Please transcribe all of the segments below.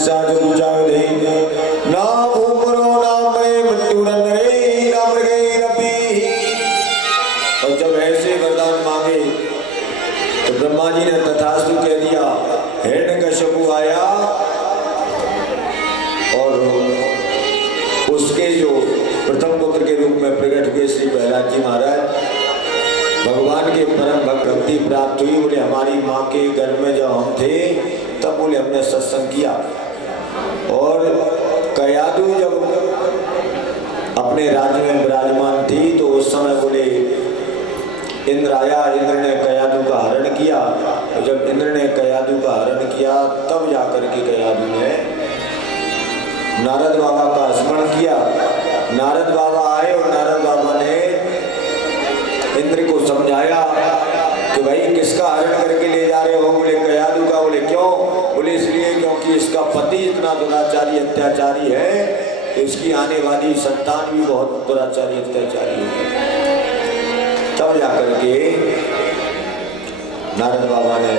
साज बुझाव दे नाम उमरो नाम रे मृत्युरन रे नाम रे रबी। और जब ऐसे वरदान मांगे तो ब्रह्मा जी ने तथास्तु कह दिया। हिरण्यकश्यपु आया और उसके जो प्रथम पुत्र के रूप में प्रकट हुए श्री प्रहलाद जी महाराज भगवान के परम भक्ति प्राप्त हुई। बोले हमारी माँ के गर्भ में जब हम थे तब बोले हमने सत्संग किया। और कयादु जब अपने राज्य में विराजमान थी तो उस समय बोले इंद्र आया, इंद्र ने कयादु का हरण किया। तो जब इंद्र ने कयादु का हरण किया तब जाकर के कयादु ने नारद बाबा का स्मरण किया। नारद बाबा आए और नारद बाबा ने इंद्र को समझाया कि भाई किसका हरण करके ले जा रहे हो। बोले कयादु का। बोले क्यों? बोले इसलिए क्योंकि इसका पति इतना दुराचारी अत्याचारी है तो इसकी आने वाली संतान भी बहुत दुराचारी अत्याचारी है। तब जाकर के नारद बाबा ने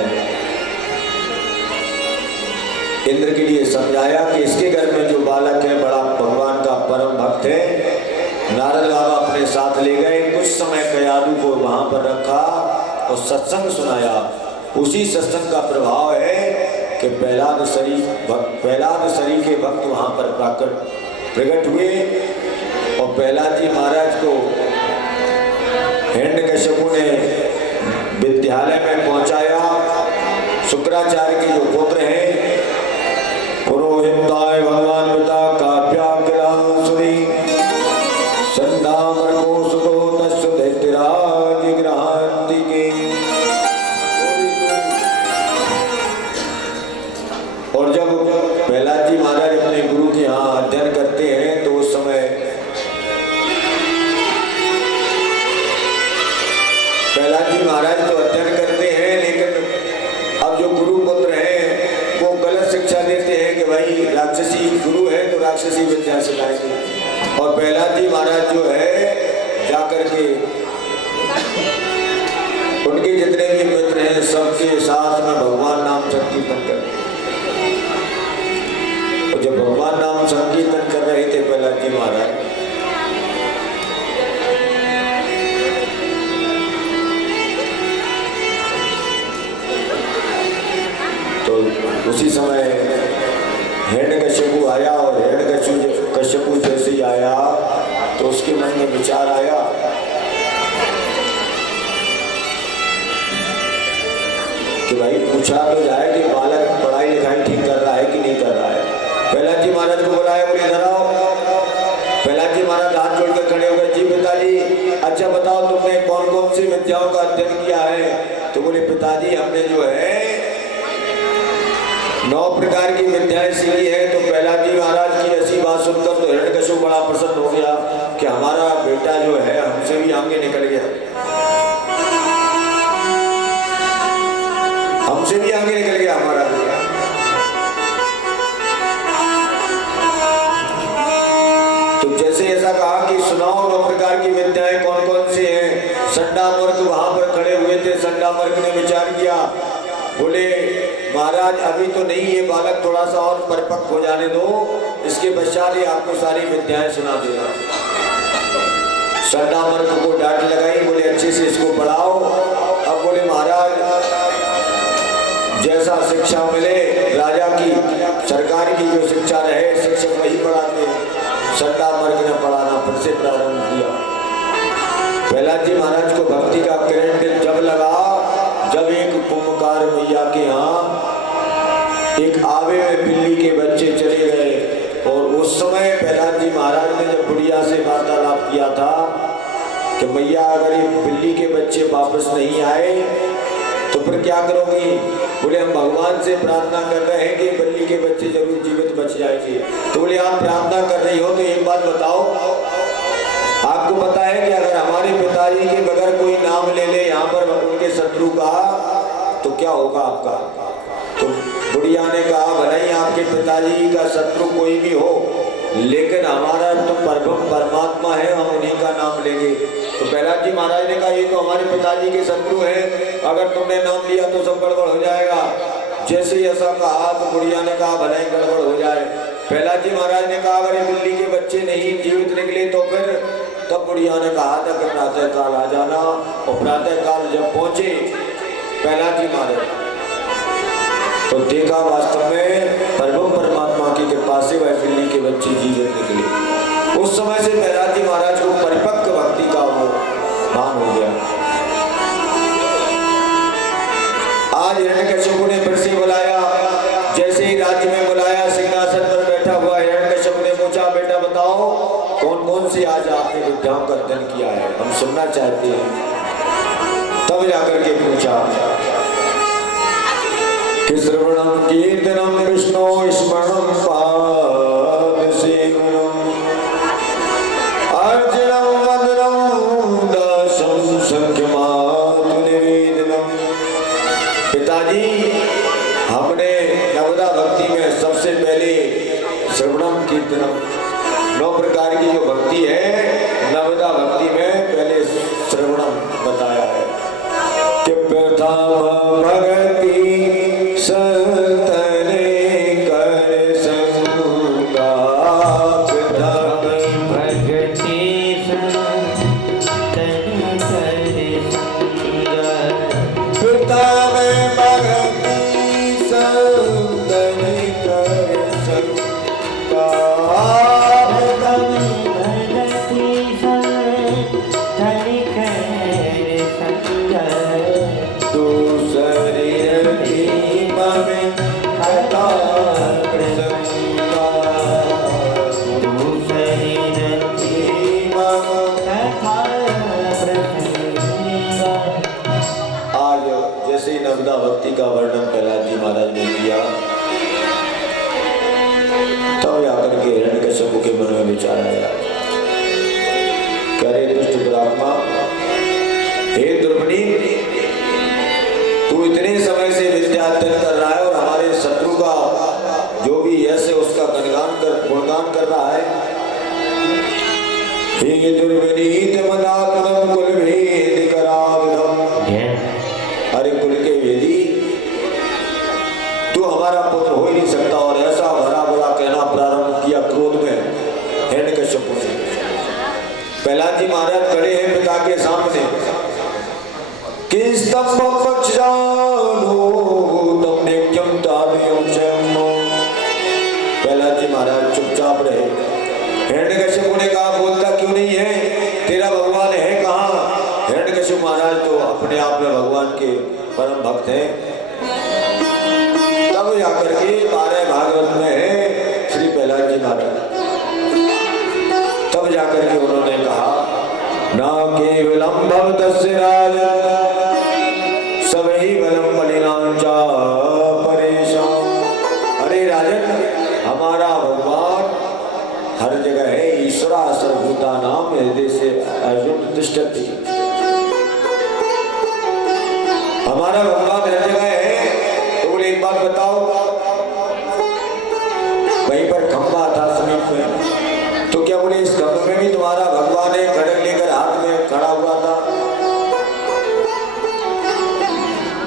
इंद्र के लिए समझाया कि इसके घर में जो बालक है बड़ा भगवान का परम भक्त है। नारद बाबा अपने साथ ले गए। कुछ समय कयादु को वहां पर रखा और सत्संग सुनाया। उसी सत्संग का प्रभाव है कि प्रहलाद शरीर के भक्त वहां पर प्रकट हुए और प्रहलाद जी महाराज को हिरण्यकश्यपु ने विद्यालय में पहुंचाया। शुक्राचार्य के जो पुत्र हैं पुरोहिताय भगवान पिता काव्याग्रह सुनी संदामरो सुतो तस्सु दैत्यराज ग्रहांति के। और जब प्रहलाद जी महाराज अपने गुरु के यहाँ अध्ययन करते हैं तो उस समय प्रहलाद जी महाराज तो अध्ययन करते हैं लेकिन अब जो गुरु पुत्र हैं वो गलत शिक्षा देते हैं कि भाई राक्षसी गुरु है तो राक्षसी विद्या सिखाएंगे। और प्रहलाद जी महाराज जो है जाकर के उनके जितने भी मित्र हैं सबके साथ में भगवान नाम संकीर्तन करते। और जब भगवान नाम संकीर्तन कर रहे थे प्रहलाद जी महाराज तो उसी समय हिरण्यकश्यपु आया और हिरण्यकश्यपु जैसे ही आया तो उसके मन में विचार आया कि भाई पूछा तो जाए कि बालक पढ़ाई लिखाई ठीक कर रहा है कि नहीं कर रहा है। प्रहलाद जी महाराज को बुलाया। बोले इधर आओ। प्रहलाद जी महाराज हाथ जोड़ कर खड़े हो गए। जी पिताजी अच्छा बताओ तुमने कौन कौन सी विद्याओं का अध्ययन किया है। तो बोले पिताजी हमने जो है 9 प्रकार की विद्याएं सीखी है। तो प्रहलाद जी महाराज की ऐसी बात सुनकर तो हिरण्यकश्यपु बड़ा प्रसन्न हो गया कि हमारा बेटा जो है हमसे भी आगे निकल गया, हमसे भी आगे निकल गया हमारा बेटा। तो जैसे ऐसा कहा कि सुनाओ 9 प्रकार की विद्याएं कौन कौन सी हैं। संडामर्क वहां पर खड़े हुए थे। संडामर्क ने विचार किया। बोले महाराज अभी तो नहीं है बालक थोड़ा सा और परिपक्व हो जाने दो, इसके पश्चात ही आपको सारी विद्याएं सुना देगा। संडामर्क को डांट लगाई। बोले अच्छे से इसको पढ़ाओ। अब बोले महाराज जैसा शिक्षा मिले राजा की सरकार की जो शिक्षा रहे शिक्षक वही पढ़ाते। संडामर्क ने पढ़ाना फिर से प्रारंभ किया। प्रहलाद जी महाराज को भक्ति का किरण जब लगा जब एक कुंभकार मैया के यहाँ एक आवे में बिल्ली के बच्चे चले गए। और उस समय प्रहलाद जी महाराज ने जब बुढ़िया से वार्तालाप किया था कि मैया अगर ये बिल्ली के बच्चे वापस नहीं आए तो फिर क्या करोगी। बोले हम भगवान से प्रार्थना कर रहे हैं कि बिल्ली के बच्चे जरूर जीवित बच जाएंगे। तो बोले आप प्रार्थना कर रही हो तो एक बात बताओ, आपको पता है कि अगर हमारे पिताजी के बगैर कोई नाम ले ले यहाँ पर उनके शत्रु का तो क्या होगा आपका। तो बुढ़िया ने कहा भले ही आपके पिताजी का शत्रु कोई भी हो लेकिन हमारा तो परमात्मा है, हम उन्हीं का नाम लेंगे। तो प्रहलाद जी महाराज ने कहा ये तो हमारे पिताजी के शत्रु हैं, अगर तुमने नाम लिया तो सब गड़बड़ हो जाएगा। जैसे ही ऐसा कहा तो बुढ़िया ने कहा भले ही गड़बड़ हो प्रहलाद जी महाराज ने कहा अगर बिल्ली के बच्चे नहीं जीवित निकले तो फिर, तब बुढ़िया ने कहा था कि प्रातः काल आ जाना। और प्रातः काल जब पहुंचे प्रहलाद जी महाराज तो देखा वास्तव में प्रभु परमात्मा की कृपा से वह बिल्ली के बच्चे जीवित निकले। उस समय से प्रहलाद जी महाराज को परिपक्व भक्ति का वो भान हो गया। आज हिरण्यकश्यप ने फिर से बुलाया, जैसे ही राज्य में बुलाया, सिंहासन पर बैठा हुआ हिरण्यकश्यप ने पूछा बेटा बताओ कौन कौन सी आज आपने विद्याओं का अध्ययन किया है, हम सुनना चाहते हैं। तब जाकर के पूछा कि श्रवणम कीर्तनम विष्णु स्मरणम पाद सेवनम अर्चनम वंदनम दासम संख्यमातु निवेदनम। पिताजी हमने नवदा भक्ति में सबसे पहले श्रवणम कीर्तनम 9 प्रकार की जो भक्ति है नवदा भक्ति में पहले श्रवणम बताया है कि प्रथम भक्ति संतने कर संगा, प्रथम भक्ति संतने कर संगा, प्रथम भक्ति संतने कर संगा, नवदा भक्ति का वर्णन प्रहलाद जी महाराज ने किया। तब आकर के हिरण्यकश्यप के मन में विचार आया, कह रहे दुष्ट दुरात्मा, हे दुर्मणि, तू इतने समय से विद्या अध्ययन कर रहा है और हमारे शत्रु का जो भी यश है उसका गुणगान कर रहा है। हे दुर्विनीत मदात्मम कुल भेद कराविधम, अरे कुल के वेदी तू हमारा पुत्र हो ही नहीं सकता। और ऐसा भरा बुरा कहना प्रारंभ किया क्रोध में हिरण्यकश्यप ने। प्रहलाद जी महाराज खड़े हैं पिता के सामने कि स्तंभ पक्षानो तुमने क्यों तादयम शयम। प्रहलाद जी महाराज चुपचाप रहे। हिरण्यकश्यप ने कहा बोलता क्यों नहीं है, तेरा भगवान है कहाँ। हिरण्यकश्यप महाराज तो अपने आप में भगवान के परम भक्त हैं। तब जाकर के 12 भागवत में है श्री प्रहलाद जी महाराज, तब जाकर के उन्होंने कहा ना केवलम भवतस्य राजन सबहि बलम बलिनांचा परेशान। अरे राजन, हमारा भगवान हर जगह है, ईश्वरा सर्वभूता नाम हृदय से अर्जुन तिष्ठति। हमारा भगवान हर जगह है। तो बोले एक बात बताओ, वहीं पर खंबा था समीप में, तो क्या बोले इस खंबे में भी तुम्हारा भगवान है, खड़ग लेकर हाथ में खड़ा हुआ था।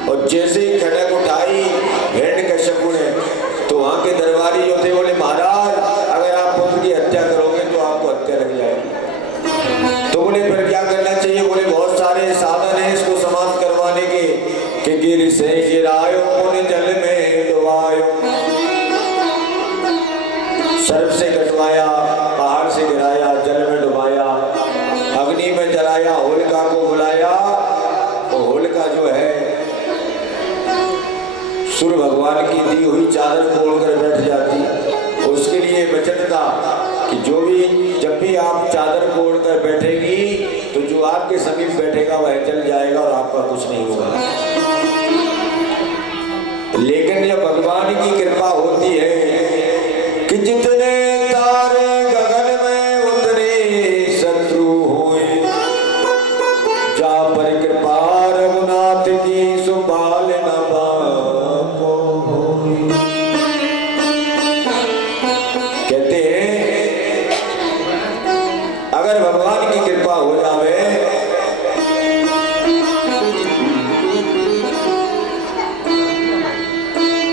और जैसे ही खड़ग उठाई हिरण्यकश्यप ने, तो वहां के दरबारी जो थे बोले महाराज अगर आप पुत्र की हत्या करोगे तो आपको हत्या लग जाएगी। तो बोले फिर क्या करना चाहिए। बोले बहुत सारे साधन है इसको समाप्त करवाने के, कि गिर से गिरायो पुण्य जल में डुबायो, सर्प से कटवाया, पहाड़ से गिराया, जल में डुबाया, अग्नि में जलाया, होलिका को बुलाया। तो होलिका जो है सूर्य भगवान की दी हुई चादर खोल कर बैठ जाती। उसके लिए वचन था कि जो भी जब भी आप चादर को ओढ़कर बैठेगी तो जो आपके समीप बैठेगा वह जल जाएगा और आपका कुछ नहीं होगा। लेकिन जब भगवान की कृपा होती है कि जितने तारे गगन में उतरे शत्रु होए, जा पर कृपा रघुनाथ की सुबाल न पाको होए। कहते हैं अगर भगवान की कृपा हो जावे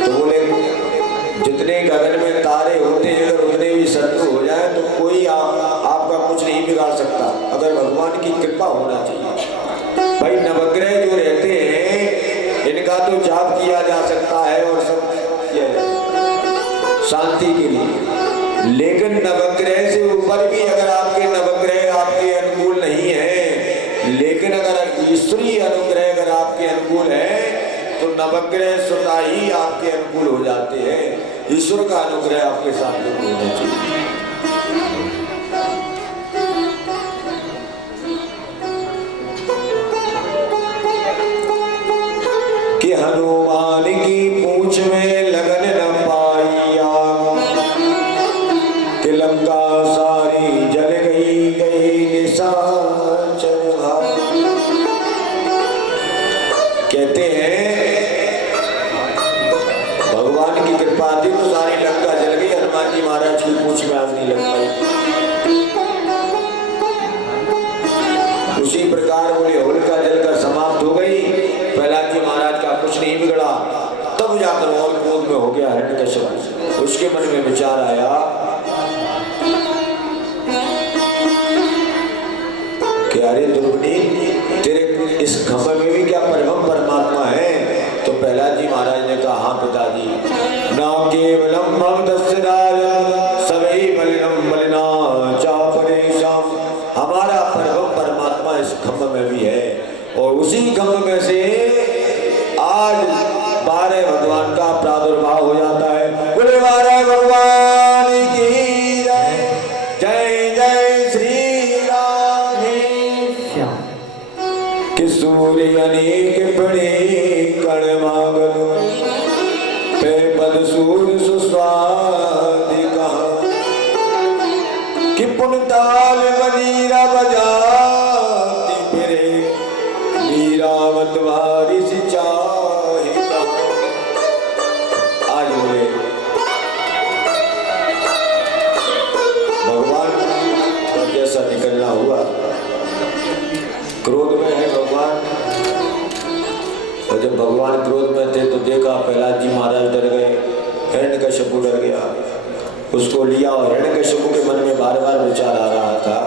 तो बोले जितने कृपा होना चाहिए। भाई नवग्रह जो रहते हैं इनका तो जाप किया जा सकता है और सब शांति के लिए, लेकिन नवग्रह से ऊपर भी अगर आपके नवग्रह आपके अनुकूल नहीं है, लेकिन अगर ईश्वरीय अनुग्रह अगर आपके अनुकूल है तो नवग्रह स्वतः ही आपके अनुकूल हो जाते हैं। ईश्वर का अनुग्रह आपके साथ होना चाहिए। कि हनुमान की पूंछ में लगन न पाइया, कि लंका सारी जल गई गई निशाचर भाई। कहते हैं भगवान की कृपा थी तो सारी लंका जल गई, हनुमान जी महाराज की पूंछ में आग नहीं लग पाई। उसी प्रकार बोले होलिका जलकर समाप्त हो गई, प्रहलाद जी महाराज का कुछ नहीं बिगड़ा। तब जाकर और क्रोध में हो गया हिरण्यकश्यप। उसके मन में विचार आया कि अरे दुर्गुणी, तेरे इस खबर में भी क्या परम परमात्मा है? तो प्रहलाद जी महाराज ने कहा, हाँ पिताजी, ना केवलम सभी बलिनम बलिना चापरेशम, हमारा परम परमात्मा इस खम्भ में भी है और उसी खम्भ में से आज 12 भगवान का प्रादुर्भाव हो जाता है। बोले 12 भगवान की जय, जय जय श्री राम। कि सूर्य अनेक बड़े कण मांगलो, पे पद सूर्य सुस्वादि कहा, कि पुनताल मनीरा बजाती फिरे, मीरावत वारी सिंचाई। आज बोले भगवान का जैसा निकलना हुआ, क्रोध में है भगवान। और जब भगवान क्रोध में थे तो देखा प्रहलाद जी महाराज डर गए, हिरण्यकश्यप डर गया, उसको लिया और हिरण्यकश्यप के मन में बार बार विचार आ रहा था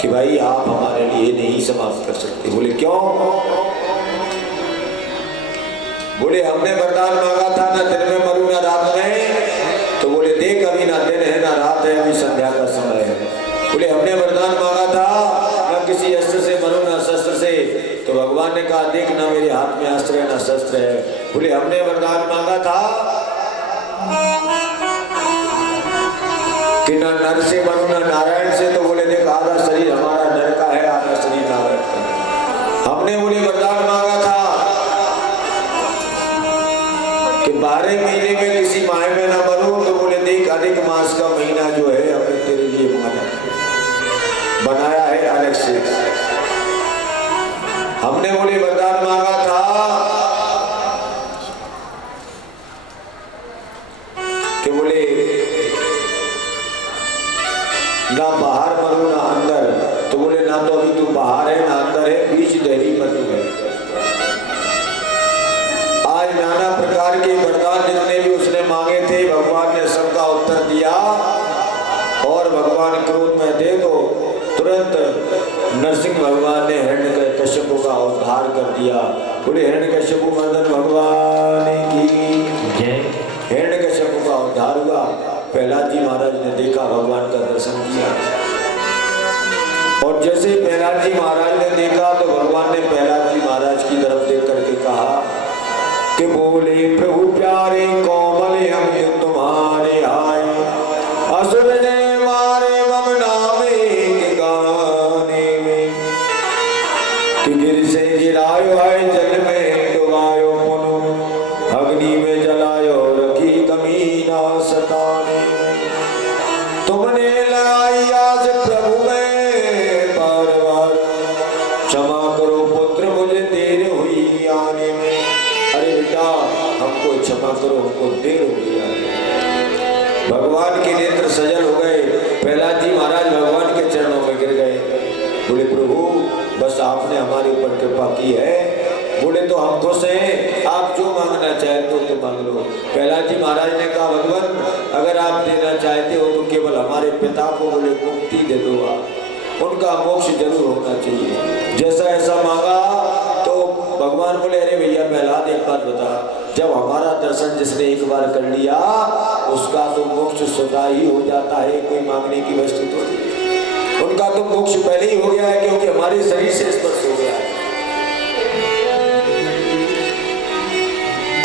कि भाई आप हमारे लिए नहीं समाप्त कर सकते। बोले क्यों? बोले हमने वरदान मांगा था, ना दिन में मरूं ना रात में। तो बोले देख अभी ना दिन है ना रात है, अभी संध्या का समय है। बोले हमने वरदान मांगा था ना किसी अस्त्र से मरूं ना शस्त्र से। तो भगवान ने कहा देख ना मेरे हाथ में अस्त्र है ना शस्त्र है। बोले हमने वरदान मांगा था कि ना नर से मरूं ना नारायण से। तो बोले देख आधा शरीर हमारा नर का है, आधा शरीर नारायण का है। हमने बोले वरदान मांगा था कि 12 महीने में किसी माह में ना मरूं। तो बोले देख अधिक मास का महीना जो है हमने तेरे लिए बनाया है अलग से। हमने बोले वरदान मांगा था कि बोले ना बाहर मरो ना अंदर। तो बोले ना तो अभी तू बाहर है ना अंदर है, बीच दहली पर तू है। आज नाना प्रकार के वरदान जितने भी उसने मांगे थे भगवान ने सबका उत्तर दिया। और भगवान क्रोध में थे तो तुरंत नरसिंह भगवान ने हिरण्यकश्यप का उद्धार कर दिया। बोले हिरण्यकश्यप मर्दन भगवान की जय। हिरण्यकश्यप का उद्धार हुआ। प्रहलाद जी महाराज ने देखा, भगवान का दर्शन किया। और जैसे प्रहलाद जी महाराज ने देखा तो भगवान ने प्रहलाद जी महाराज की तरफ देख करके कहा कि बोले प्रभु प्यारे कोमल हम तुम्हारे आए, असुर ने मारे मम नामे के गाने में। कि गिर से गिरायो है जल में डुबायो पुनु, अग्नि में जलायो रखी कमीना सताने में। तुमने लगाई आज प्रभु में बार बार, क्षमा करो पुत्र मुझे देर हुई आने में। अरे बेटा हमको क्षमा करो, हमको देर हो गई। भगवान के नेत्र सजल हो गए। प्रहलाद जी महाराज भगवान के चरणों में गिर गए। बोले प्रभु बस आपने हमारे ऊपर कृपा की है। बोले तो हम खुश हैं, आप जो मांगना चाहते हो तो मांग लो। प्रहलाद जी महाराज ने कहा भगवान अगर आप देना चाहते हो तो केवल हमारे पिता को बोले मुक्ति दे दो आप। उनका मोक्ष जरूर होना चाहिए। जैसा ऐसा मांगा तो भगवान बोले अरे भैया प्रहलाद एक बात बता, जब हमारा दर्शन जिसने एक बार कर लिया उसका तो मोक्ष स्वतः ही हो जाता है, कोई मांगने की वस्तु तो नहीं। उनका तो मोक्ष पहले ही हो गया है क्योंकि हमारे शरीर से स्पर्श हो गया है।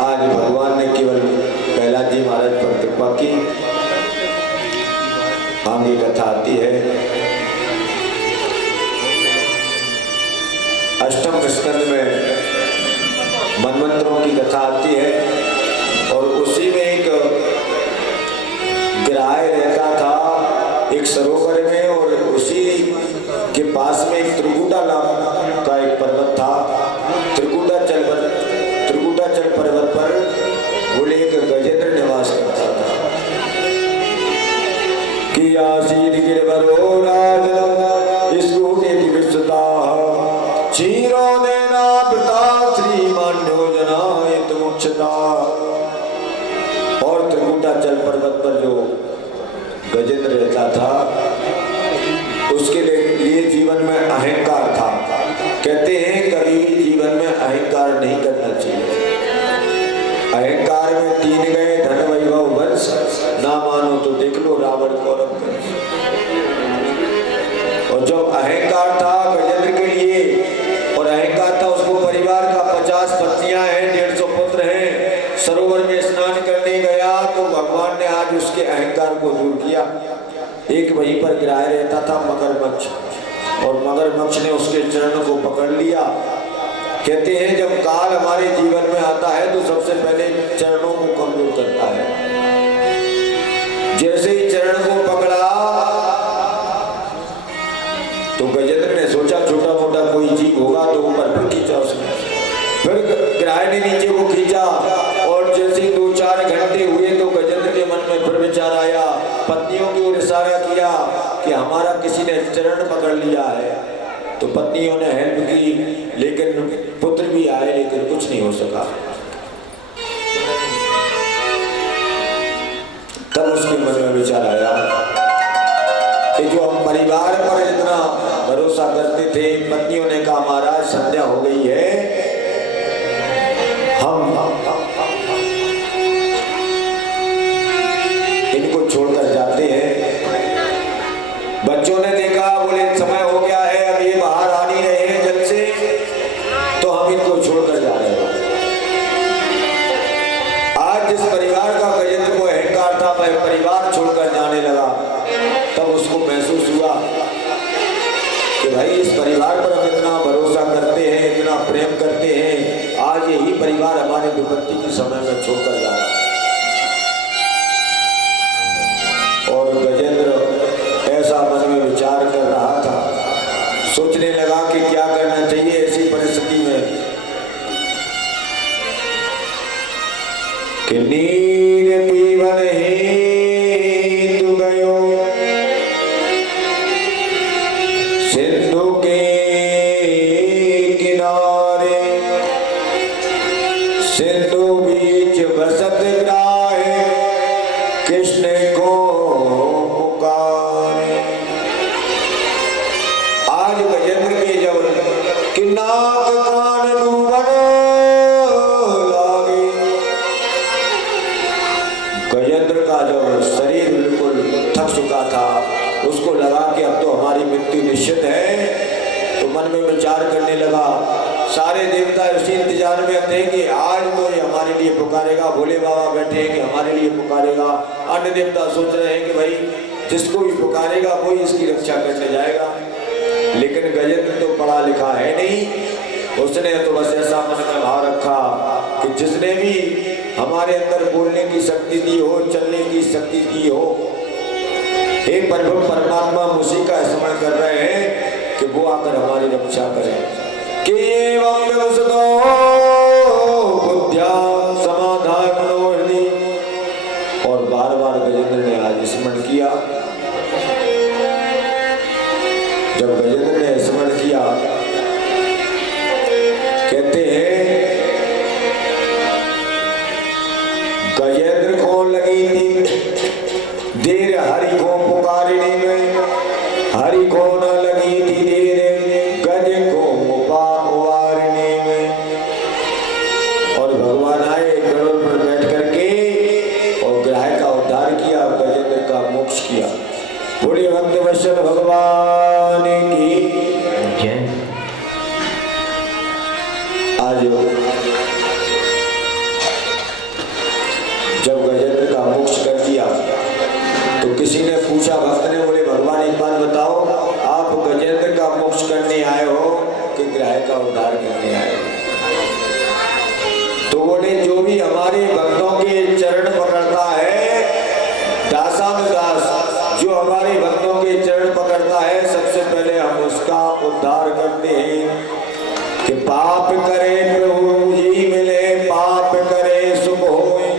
आज भगवान ने केवल प्रहलाद जी महाराज पर कृपा की। आगे कथा आती है, अष्टम स्कंद में मनमंत्रों की कथा आती है और उसी में एक ग्राह रहता था एक सरोवर में और उसी के पास में एक त्रिकुटा नाम का एक पर्वत था। त्रिकुटाचल पर्वत पर बोले एक गजेंद्र निवास करता था कि आसीद गिरवरो राज स्कूटी विश्वता चीरो देना पिता श्रीमान्यो जनायत मुक्षता। और त्रिकुटाचल पर्वत पर जो गजेंद्र रहता था उसके लिए जीवन में अहंकार था। कहते हैं कभी भी जीवन में अहंकार नहीं करना चाहिए। अहंकार में तीन गए धन वैभव वंश, ना मानो तो देख लो रावण कौरव। और जब अहंकार था गजेंद्र के लिए और अहंकार था उसको परिवार का 50 पत्नियां हैं, 150 पुत्र हैं, सरोवर में स्नान करने गया तो भगवान ने आज उसके अहंकार को दूर किया। एक वहीं पर ग्राह रहता था मगरमच्छ और मगरमच्छ ने उसके चरण को पकड़ लिया। कहते हैं जब काल हमारे जीवन में आता है तो सबसे पहले चरणों को कमजोर करता है। जैसे ही चरण को पकड़ा तो गजेंद्र ने सोचा छोटा मोटा कोई जीव होगा तो ऊपर फिर खींचा उसने। फिर ग्राह ने नीचे को खींचा और जैसे 2-4 घंटे हुए तो गजेंद्र के मन में फिर विचार आया, पत्नियों की ओर इशारा किया कि हमारा किसी ने चरण पकड़ लिया है। तो पत्नियों ने हेल्प की लेकिन पुत्र भी आए लेकिन कुछ नहीं हो सका। तब उसके मन में विचार आया कि जो हम परिवार पर इतना भरोसा करते थे, पत्नियों ने कहा महाराज संध्या हो गई है, हम इनको छोड़कर जाते हैं। बच्चों ने देखा, बोले समय हो गया है, अब ये बाहर आ नहीं रहे हैं जल से, तो हम इनको छोड़कर जा रहे हैं। आज जिस परिवार का गजेंद्र को अहंकार था वह परिवार छोड़कर जाने लगा, तब उसको महसूस हुआ कि भाई इस परिवार पर हम इतना भरोसा करते हैं, इतना प्रेम करते हैं, आज यही परिवार हमारे विपत्ति के समय में छोड़कर जा रहा है। और गजेंद्र ऐसा मन में विचार कर रहा था, सोचने लगा कि क्या करना चाहिए ऐसी परिस्थिति में। कि नीर पीवन ही तू गयो सिंधु के किनारे, सिंधु बीच बसत ग्राहे कृष्ण को पुकारे। आज गजेंद्र के जब किन्नाक कान डूबन लागे, गजेंद्र का जब शरीर बिल्कुल थक चुका था, उसको लगा कि अब तो हमारी मृत्यु निश्चित है, तो मन में विचार करने लगा। सारे देवता उसी इंतजार में थे कि आज तो ये हमारे लिए पुकारेगा, भोले बाबा बैठे हैं कि हमारे लिए पुकारेगा। अन्य देवता सोच रहे हैं कि भाई जिसको भी पुकारेगा वो ही इसकी रक्षा करने जाएगा। लेकिन गजेंद्र तो पढ़ा लिखा है नहीं, उसने तो बस ऐसा मन में भाव रखा कि जिसने भी हमारे अंदर बोलने की शक्ति दी हो, चलने की शक्ति दी हो, हे प्रभु परमात्मा उसी का स्मरण कर रहे हैं कि वो आकर हमारी रक्षा करें। कि एवं व्यवसतो बुद्ध्या समाधान मनोहरि। और बार बार गजेंद्र ने आज स्मरण किया। जब गजेंद्र ने स्मरण किया, कहते हैं गजेंद्र को लगी थी देर हरि को पुकारने में, हरि को न लगी बोले भक्त वत्सल भगवान की जय। आज जब गजेंद्र का मोक्ष कर दिया तो किसी ने पूछा, भक्त ने बोले भगवान एक बात बताओ, आप गजेंद्र का मोक्ष करने आए हो कि ग्रह का उद्धार करने आए हो? तो बोले जो भी हमारे भक्तों के चरण पकड़ता है, दासानुदास जो हमारे भक्तों के चरण पकड़ता है, सबसे पहले हम उसका उद्धार करते हैं कि पाप करे प्रभु जी मिले, पाप करे सुख होए,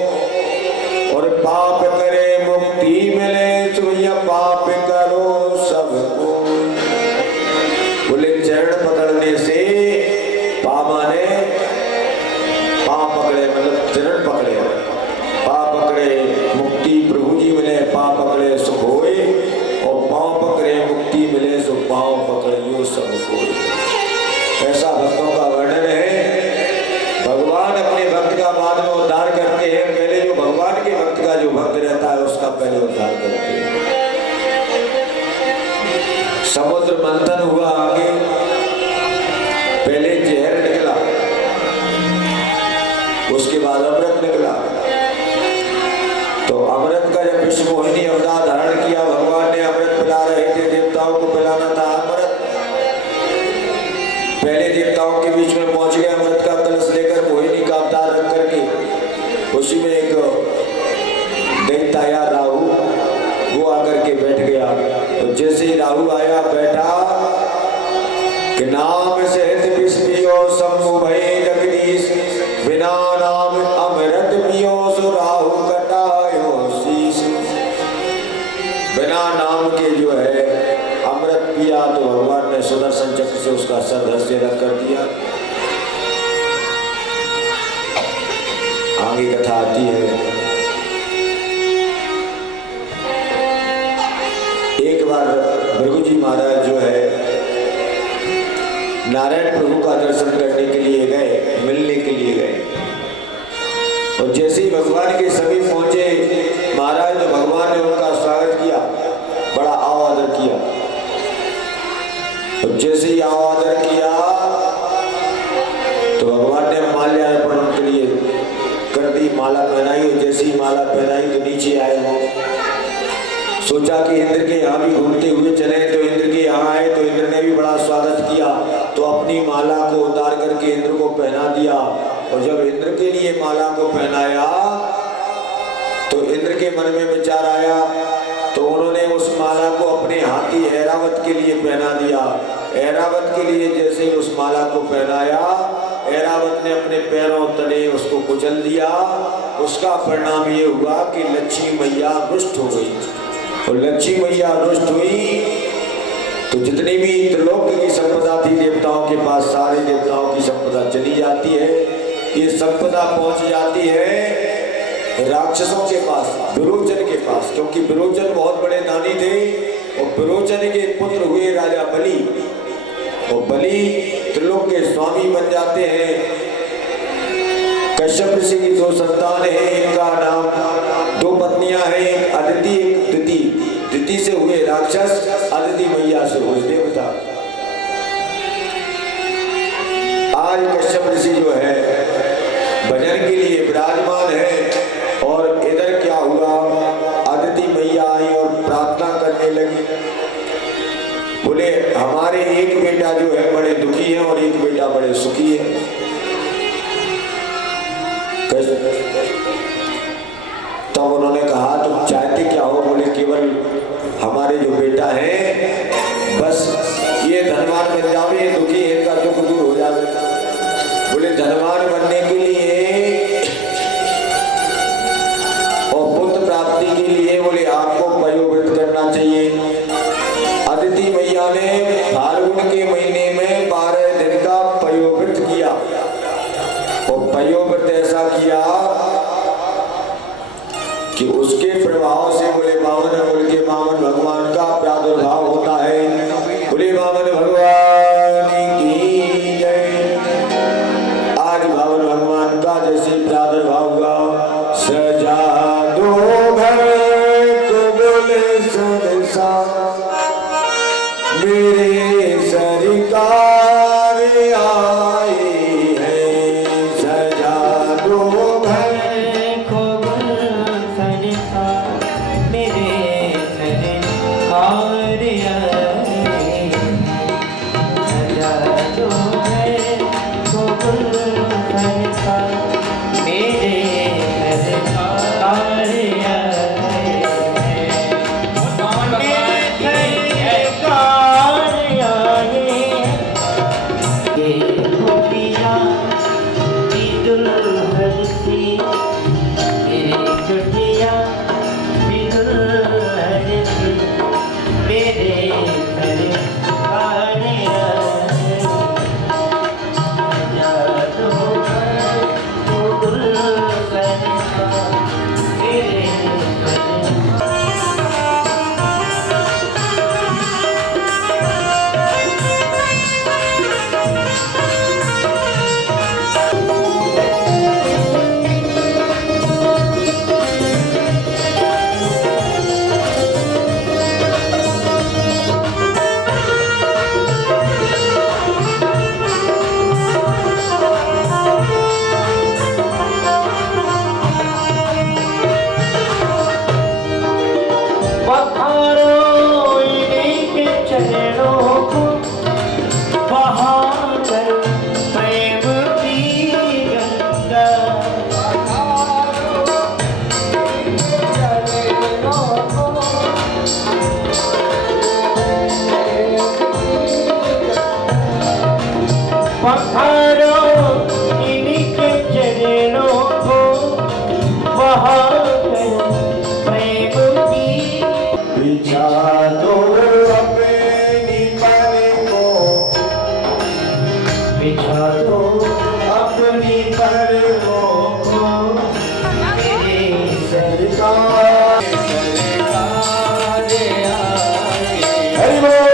और पाप करे मुक्ति मिले, सुइया पाप करो सबको। बोले चरण पकड़ने से पामाने पाप पकड़े, मतलब चरण पकड़े, पाप पकड़े मुक्ति प्रभु जी मिले, पाप पकड़े सुख होए, और पाँव पकड़े मुक्ति मिले, सो पाँव पकड़ियो सब होए। ऐसा भक्तों का वर्णन है। भगवान अपने भक्त का बाद में उद्धार करते हैं। पहले जो भगवान के भक्त का जो भक्त रहता है उसका पहले उद्धार करते हैं। समुद्र मंथन हुआ, आगे पहले जहर निकला, उसके बाद अमृत निकला। तो अमृत का जब विष्णुमोहिनी अवतार धारण किया, भगवान ने अमृत पिला रहे थे, देवताओं को पिलाना था अमृत। पहले देवताओं के बीच में पहुंच गए, अमृत का कलश लेकर मोहिनी का अवतार रख करके। उसी में एक दैत्य आया राहु, वो आकर के बैठ गया। तो जैसे ही राहु आया बैठा कि नाम सहित विष पियो शंभु भय जगदीश, बिना नाम अमृत पियो सो राहु कटायो शीश। बिना नाम के जो है अमृत पिया तो भगवान ने सुदर्शन चक्र से उसका सर धड़ से रख कर दिया। आगे कथा आती है। एक बार भृगु जी महाराज जो है नारायण प्रभु का दर्शन करने के लिए गए, मिलने के लिए गए। और जैसे ही भगवान के समीप पहुंचे महाराज, तो भगवान ने उनका स्वागत किया, बड़ा आव आदर किया। और जैसे ही आव आदर किया तो भगवान ने माल्यार्पण उनके लिए कर दी, माला पहनाई। और जैसे ही माला पहनाई तो नीचे आए वो, सोचा कि इंद्र के यहाँ भी घूमते हुए चले, तो इंद्र के यहाँ आए तो इंद्र ने भी बड़ा स्वागत किया। तो अपनी माला को उतार करके इंद्र को पहना दिया। और जब इंद्र के लिए माला को पहनाया तो इंद्र के मन में विचार आया, तो उन्होंने उस माला को अपने हाथी ऐरावत के लिए पहना दिया। ऐरावत के लिए जैसे ही उस माला को पहनाया, ऐरावत ने अपने पैरों तले उसको कुचल दिया। उसका परिणाम ये हुआ कि लक्ष्मी मैया रुष्ट हो गई। और लक्ष्मी मैया रुष्ट हुई तो जितनी भी त्रिलोक की संपदा थी देवताओं के पास, सारे देवताओं की संपदा चली जाती है। ये संपदा पहुंच जाती है राक्षसों के पास, विरोचन के पास, क्योंकि विरोचन बहुत बड़े दानी थे। और विरोचन के पुत्र हुए राजा बलि, और बलि त्रिलोक के स्वामी बन जाते हैं। कश्यप ऋषि की दो संतान है, इनका नाम, दो पत्नियां हैं, एक अदिति एक दिति। दिति से हुए राक्षस, अदिति मैया से हुए देवता। आज कश्यप ऋषि जो है भजन के लिए विराजमान है। और इधर क्या हुआ, अदिति मैया आई और प्रार्थना करने लगी। बोले हमारे एक बेटा जो है बड़े दुखी है और एक बेटा बड़े सुखी है। तब उन्होंने कहा तुम चाहते क्या हो? बोले केवल हमारे जो बेटा है बस ये धनवान बन जावे, ये दुखी है, इनका दुख दूर हो जावे। बोले धनवान बनने के लिए और पुत्र प्राप्ति के लिए बोले आपको पयोव्रत करना चाहिए। अदिति मैया ने फाल्गुन के महीने में 12 दिन का पयोव्रत किया। पखारो इनके चरणों को बहाकर प्रेम की बिछा दो अपनी पलकों बिछा दो अपनी पलकों को मेरे सरकार सरकार आए। हरि बोल।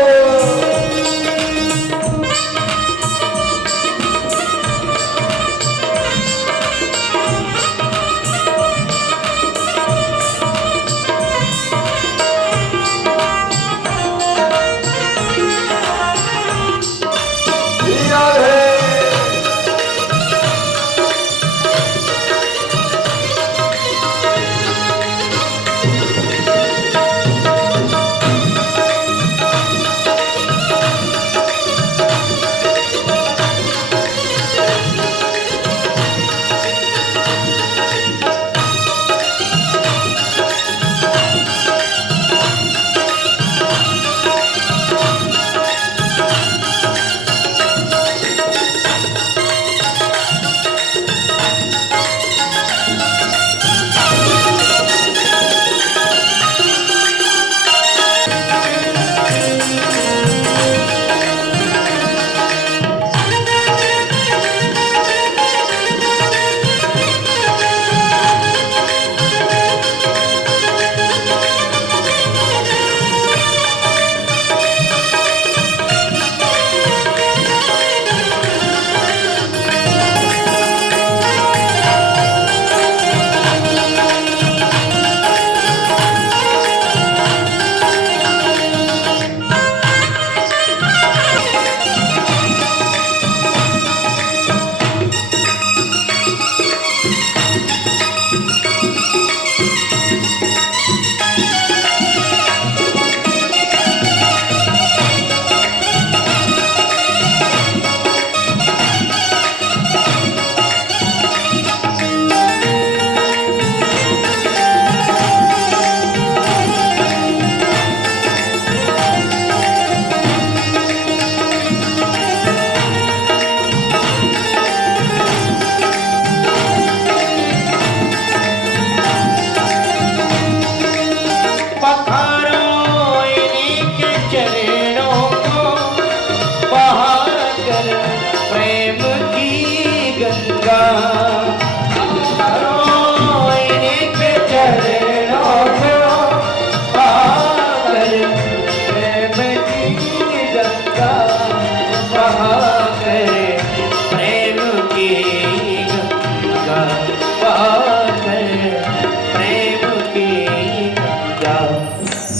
याद है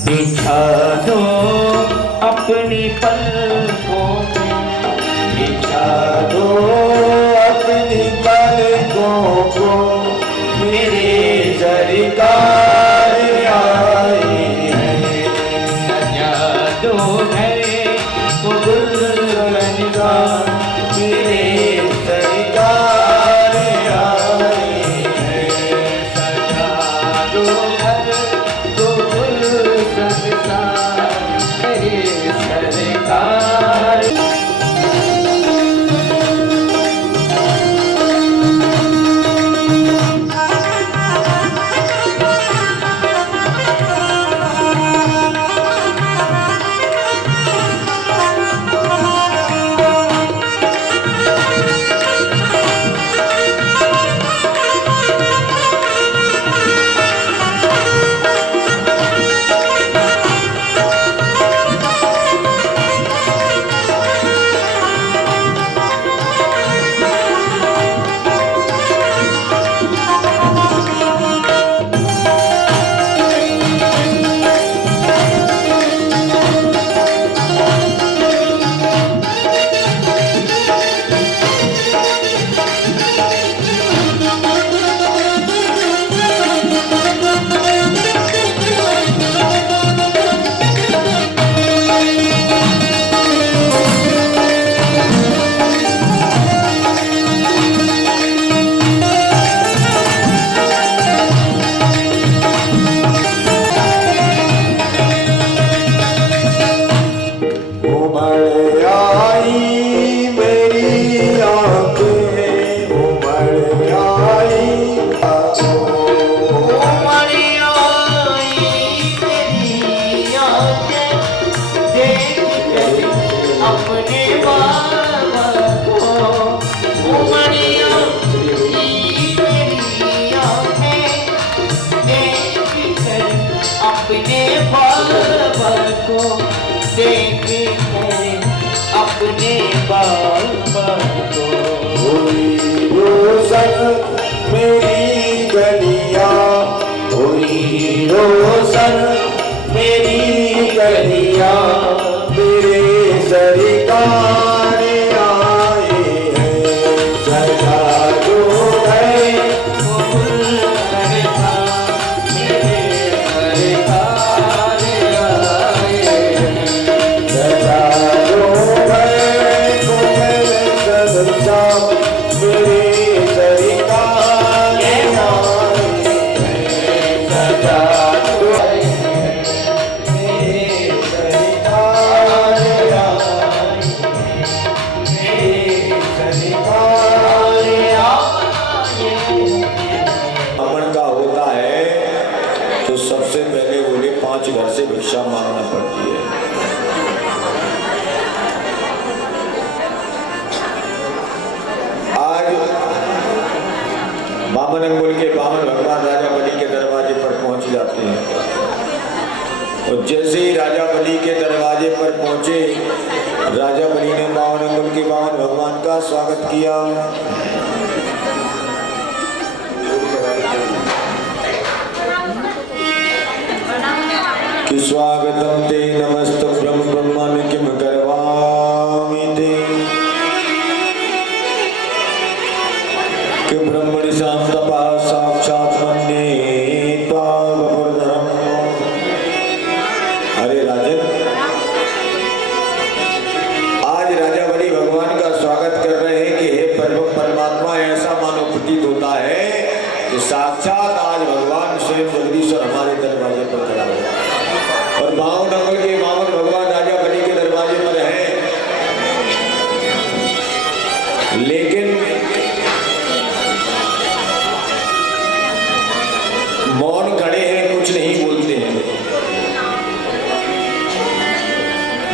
बिछा दो अपनी पलकों में बिछा दो अपनी पलकों को मेरे सरकार आए हैं। सजा दो घर को दुल्हन का मेरे सरकार आए हैं। सजा दो घर को दुल्हन का मेरे सरकार। अपने बाबा को देख कर अपने बाबा को हुई रोशन मेरी गलियां, हुई रोशन मेरी गलियां, मेरे सरकार आए हैं, सजा जो है वो करता मेरे सरकार आए सजा जो है तो मेरे सजा, मेरे सरकार आए हैं, सजा जो है मेरे सरकार आए, मेरे सरकार आए। ब्राह्मण का होता है तो सबसे पहले बोले 5 घर से भिक्षा मांगना पड़ती है। आज बामन अंगुल के बामन भगवान राजा बलि के दरवाजे पर पहुंच जाते हैं और जैसे ही राजा बलि के दरवाजे पर पहुंचे, राजा बलि ने बामन अंगुल के बामन भगवान का स्वागत किया। कि स्वागतम ते नमस्तभ्यं ब्रह्मन् किं करवामि ते, कि ब्रह्मणि शान्तपः साक्षात् मन्ये त्वां वपुर्धरम्। अरे राजन, आज राजा बलि भगवान का स्वागत कर रहे हैं कि हे परमात्मा, ऐसा मानो प्रतीत होता है कि साक्षात आज भगवान स्वयं जगदीश्वर हमारे दरवाजे पर खड़ा है और बावन अंगुल के बावन भगवान राजा बलि के दरवाजे पर हैं। लेकिन मौन खड़े हैं, कुछ नहीं बोलते हैं।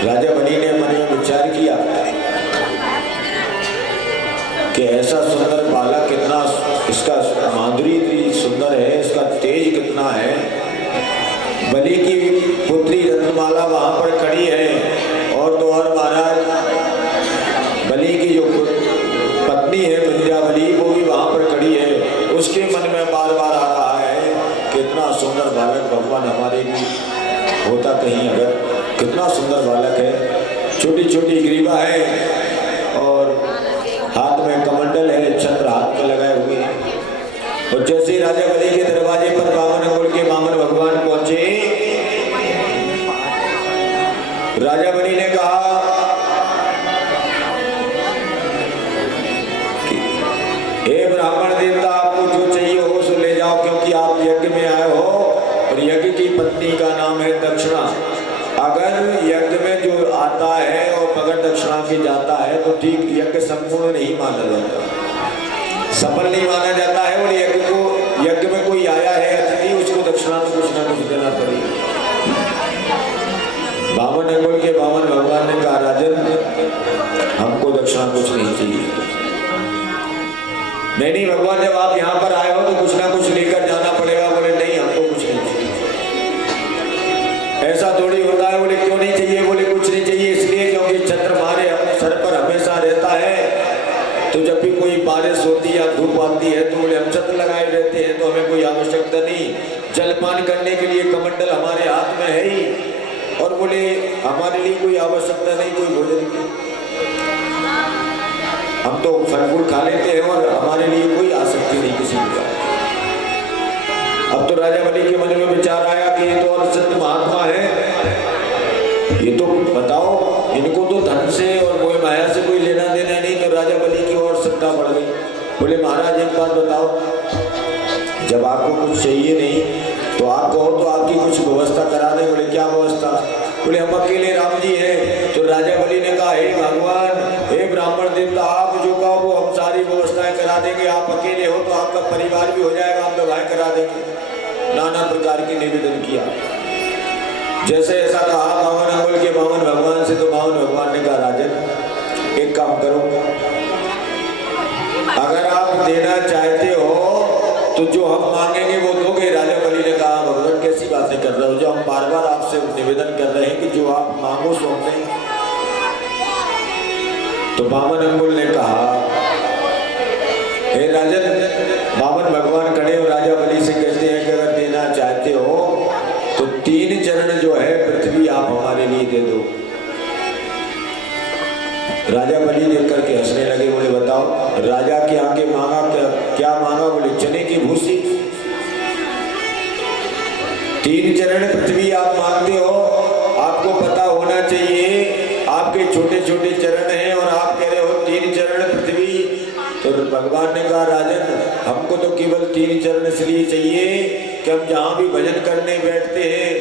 राजा बलि ने मन में विचार किया कि ऐसा सुंदर बालक, कितना इसका माधुरी इतनी सुंदर है, इसका तेज कितना है। बलि की पुत्री रत्नमाला वहां पर खड़ी है और तो और महाराज बलि की जो पत्नी है विंध्यावली, वो भी वहां पर खड़ी है। उसके मन में बार बार आ रहा है कितना सुंदर बालक भगवान हमारे भी होता कहीं अगर, कितना सुंदर बालक है। छोटी छोटी ग्रीवा है और हाथ में कमंडल है, छत्र हाथ में लगाए हुए हैं। और जैसे राजा बलि के दरवाजे पर बामन अंगुल के बामन भगवान पहुंचे, राजा बलि ने कहा कि हे ब्राह्मण देवता, आपको जो चाहिए हो सो ले जाओ, क्योंकि आप यज्ञ में आए हो और यज्ञ की पत्नी का नाम है दक्षिणा। अगर यज्ञ में जो आता है और बगैर दक्षिणा के जाता है तो ठीक यज्ञ संपूर्ण नहीं माना जाता, सफल नहीं माना जाता है। और यज्ञ में कोई आया है अतिथि, उसको दक्षिणा तो कुछ ना कुछ देना पड़ेगा। बामन अंगुल के बामन भगवान ने कहा, राजन हमको दक्षिणा कुछ नहीं चाहिए। नहीं भगवान, जब आप यहाँ पर आए हो तो कुछ ना कुछ लेकर जाना पड़ेगा। बोले नहीं, हमको कुछ नहीं चाहिए। ऐसा थोड़ी होता है। बोले क्यों नहीं चाहिए? बोले कुछ नहीं चाहिए इसलिए क्योंकि छत्र हमारे सर पर हमेशा रहता है, तो जब भी कोई बारिश होती है या धूप आती है तो बोले हम छत्र लगाए रहते हैं, तो हमें कोई आवश्यकता नहीं। जलपान करने के लिए कमंडल हमारे हाथ में है ही, और बोले हमारे लिए कोई आवश्यकता नहीं कोई भोजन की, हम तो फल फूल खा लेते हैं और हमारे लिए कोई आसक्ति नहीं किसी का। अब तो राजा बलि के मन में विचार आया कि ये तो और सत्य महात्मा है, ये तो बताओ इनको तो धन से और मोह माया से कोई लेना देना नहीं। तो राजा बलि की ओर सत्ता बढ़ गई। बोले महाराज एक बात बताओ, जब आपको कुछ चाहिए नहीं तो आप कहो तो आपकी कुछ व्यवस्था करा दे। बोले क्या व्यवस्था? बोले हम अकेले राम जी हैं। तो राजा बलि ने कहा, हे भगवान, हे ब्राह्मण देवता, आप जो कहो वो हम सारी व्यवस्थाएं करा देंगे। आप अकेले हो तो आपका परिवार भी हो जाएगा, हम दवाएं करा देंगे। नाना प्रकार की निवेदन किया। जैसे ऐसा कहा बामन अंगुल के बामन भगवान से, तो बामन भगवान ने कहा, राजन एक काम करो, अगर आप देना चाहते हो तो जो हम मांगेंगे वो दोगे। राजा बलि ने कहा, भगवान कैसी बातें कर रहे हो, जो हम बार बार आपसे निवेदन कर रहे हैं कि जो आप मांगो सो हमने। तो बामन अंगुल ने कहा, हे राजन, बामन भगवान खड़े और राजा बलि से कहते हैं कि अगर देना चाहते हो तो 3 चरण जो है पृथ्वी आप हमारे लिए दे दो। राजा बलि देख करके हंसने लगे, बोले बताओ राजा के आगे मांगा क्या मांगा? बोले चने की भूसी। 3 चरण पृथ्वी आप मांगते हो, आपको पता होना चाहिए आपके छोटे छोटे चरण हैं और आप कह रहे हो 3 चरण पृथ्वी। तो भगवान ने कहा, राजन हमको तो केवल 3 चरण इसलिए चाहिए कि हम जहाँ भी भजन करने बैठते हैं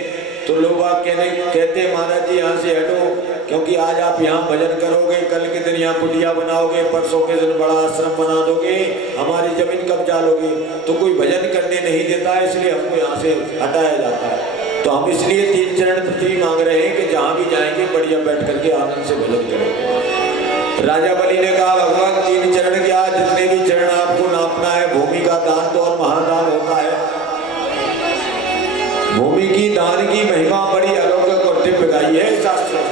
तो लोग आप कहते हैं महाराज जी यहाँ से हटो, क्योंकि आज आप यहाँ भजन करोगे, कल के दिन यहाँ कुटिया बनाओगे, परसों के दिन बड़ा आश्रम बना दोगे, हमारी जमीन कब्जा लोगे, तो कोई भजन करने नहीं देता है, इसलिए हमको यहाँ से हटाया जाता है। तो हम इसलिए 3 चरण पृथ्वी मांग रहे हैं कि जहाँ भी जाएंगे बढ़िया बैठ करके आनंद से भजन करेंगे। राजा बलि ने कहा, भगवान 3 चरण क्या, जितने भी चरण आपको नापना है। भूमि का दान तो और महादान होता है। भूमि की दान की महिमा बड़ी अलौकिक और दिव्य गाई है शास्त्रों में।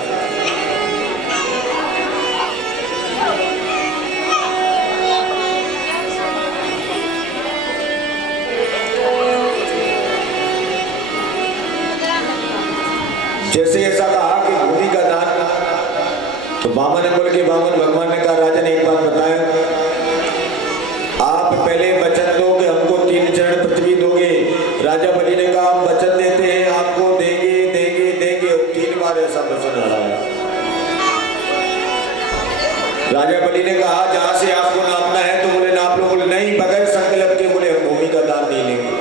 जैसे ऐसा कहा कि भूमि का दान, तो बामन अंगुल के बामन भगवान ने कहा, राजन एक बात बताएं, आप पहले वचन दो कि हमको 3 चरण पृथ्वी दोगे। राजा बलि ने कहा, हम वचन देते हैं आपको देंगे देंगे देंगे, और 3 बार ऐसा वचन हराया। राजा बलि ने कहा, जहां से आपको नापना है तो बोले नाप लो। बोले नहीं, बगैर संकल्प के बोले हम भूमि का दान नहीं लेंगे।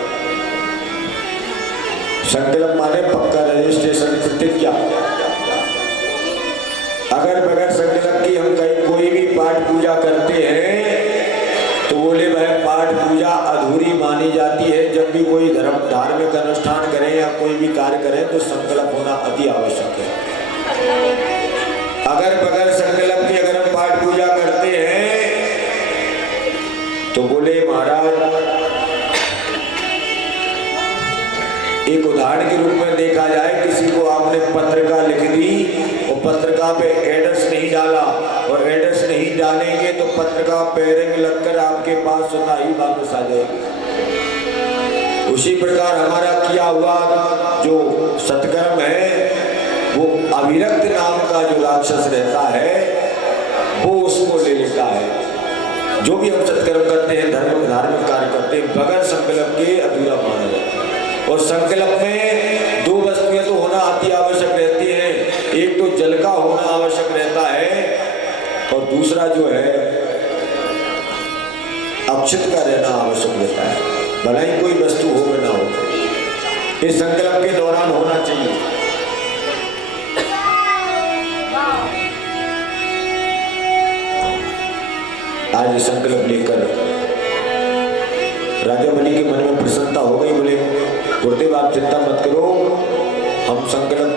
संकल्प माने पक्का रजिस्ट्रेशन, प्रतिज्ञा। अगर बगैर संकल्प की हम कहीं कोई भी पाठ पूजा करते हैं तो बोले वह पाठ पूजा अधूरी मानी जाती है। जब भी कोई धार्मिक अनुष्ठान करें या कोई भी कार्य करें तो संकल्प होना अति आवश्यक है। अगर बगैर संकल्प के अगर हम पाठ पूजा करते हैं तो बोले महाराज, एक उदाहरण के रूप में देखा जाए, किसी को आपने पत्रिका लिख दी और पत्रिका पे एड्रेस नहीं डाला, और एड्रेस नहीं डालेंगे तो पत्रिका पेयरिंग लगकर आपके पास सुनाई वापस आ जाएगी। उसी प्रकार हमारा किया हुआ जो सत्कर्म है, वो अविरक्त नाम का जो राक्षस रहता है वो उसको ले लेता है। जो भी हम सत्कर्म करते हैं, धार्मिक कार्य करते हैं, बगैर संकल्प के अधूरा माना जाता है। और संकल्प में 2 वस्तुएं तो होना अति आवश्यक रहती हैं। एक तो जल का होना आवश्यक रहता है, और दूसरा जो है अक्षत का रहना आवश्यक रहता है। भला ही कोई वस्तु हो या ना हो, इस संकल्प के दौरान होना चाहिए। आज संकल्प लेकर राजा बलि के मन में प्रसन्नता हो गई। बोले गुरुदेव आप चिंता मत करो, हम संकल्प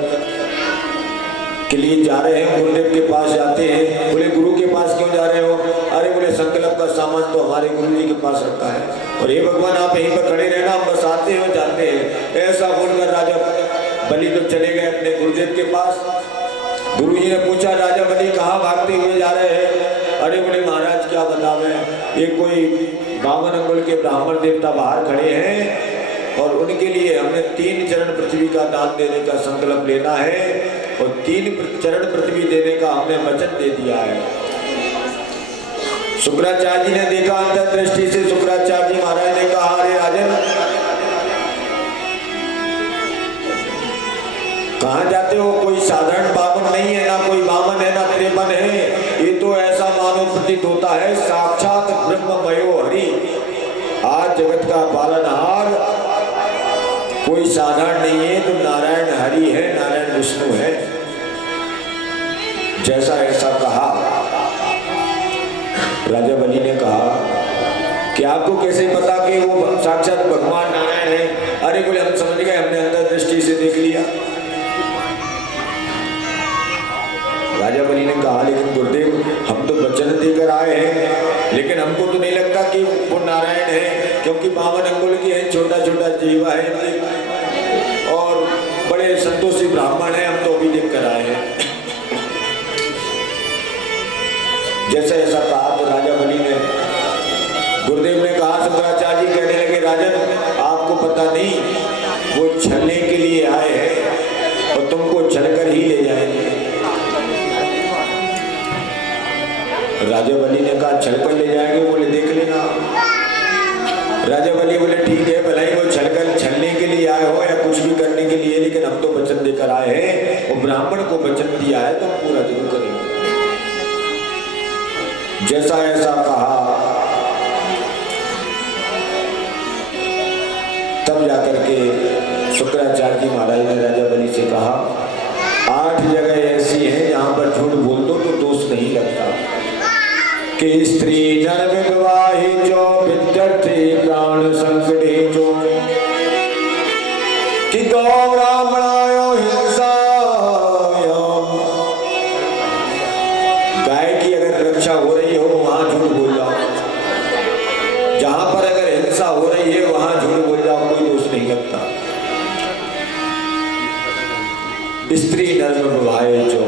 के लिए जा रहे हैं, गुरुदेव के पास जाते हैं। बोले गुरु के पास क्यों जा रहे हो? अरे बोले संकल्प का सामान तो हमारे गुरु जी के पास रखा है, और हे भगवान आप यहीं पर खड़े रहना, हम बस आते हैं जाते हैं। ऐसा बोलकर राजा बलि तो चले गए अपने गुरुदेव के पास। गुरु जी ने पूछा, राजा बलि कहाँ भागते हुए जा रहे हैं? अरे बोले महाराज क्या बतावे, ये कोई बामन अंगुल के ब्राह्मण देवता बाहर खड़े हैं और उनके लिए हमने 3 चरण पृथ्वी का दान देने का संकल्प लेना है, और 3 चरण पृथ्वी देने का हमने वचन दे दिया है। शुक्राचार्य जी ने देखा अंतर्दृष्टि से। शुक्राचार्य जी महाराज ने कहा, अरे राजन कहाँ जाते हो? कोई साधारण बामन नहीं है, ना कोई बामन है ना त्रेपन है, ये तो ऐसा मानो प्रतीत होता है साक्षात ब्रह्ममयो हरि। आज जगत का पालनहार कोई साधारण नहीं है, तो नारायण हरि है, नारायण विष्णु है। जैसा ऐसा कहा, राजा बलि ने कहा कि आपको कैसे पता कि वो साक्षात भगवान नारायण है? अरे बोले हम समझ गए, हमने अंतर्दृष्टि से देख लिया। राजा बलि ने कहा, लेकिन गुरुदेव हम तो वचन देकर आए हैं, लेकिन हमको तो नहीं लगता कि वो नारायण है, क्योंकि बामन अंगुल की है, छोटा छोटा जीवा है और बड़े संतोषी ब्राह्मण हैं, हम तो अभी देख कर आए हैं। जैसे ऐसा कहा तो राजा बलि ने, गुरुदेव ने कहा, शंकराचार्य जी कहने लगे, राजन आपको पता नहीं, वो छलने के लिए आए हैं और तुमको छल कर ही ले जाएंगे। राजा बलि ने कहा, छल कर ले जाएंगे? बोले देख लेना। राजा बलि बोले, ठीक है, भले ही वो छलकर छलने के लिए आए हो या कुछ भी करने के लिए, लेकिन हम तो वचन देकर आए हैं और ब्राह्मण को वचन दिया है तो हम पूरा जरूर करेंगे। जैसा ऐसा कहा, तब जाकर के शुक्राचार्य जी महाराज ने राजा बलि से कहा, 8 जगह ऐसी हैं जहां पर झूठ बोल दो तो दोष नहीं लगता। कि स्त्री नर विवाही जो विद्यार्थी प्राण संकटे जो, कि गौ ब्राह्मणायो हिंसा, गाय की अगर रक्षा हो रही हो वहां झूठ बोल जाओ, जहां पर अगर हिंसा हो रही है वहां झूठ बोल जाओ, कोई दोष नहीं लगता। स्त्री नर विवाही जो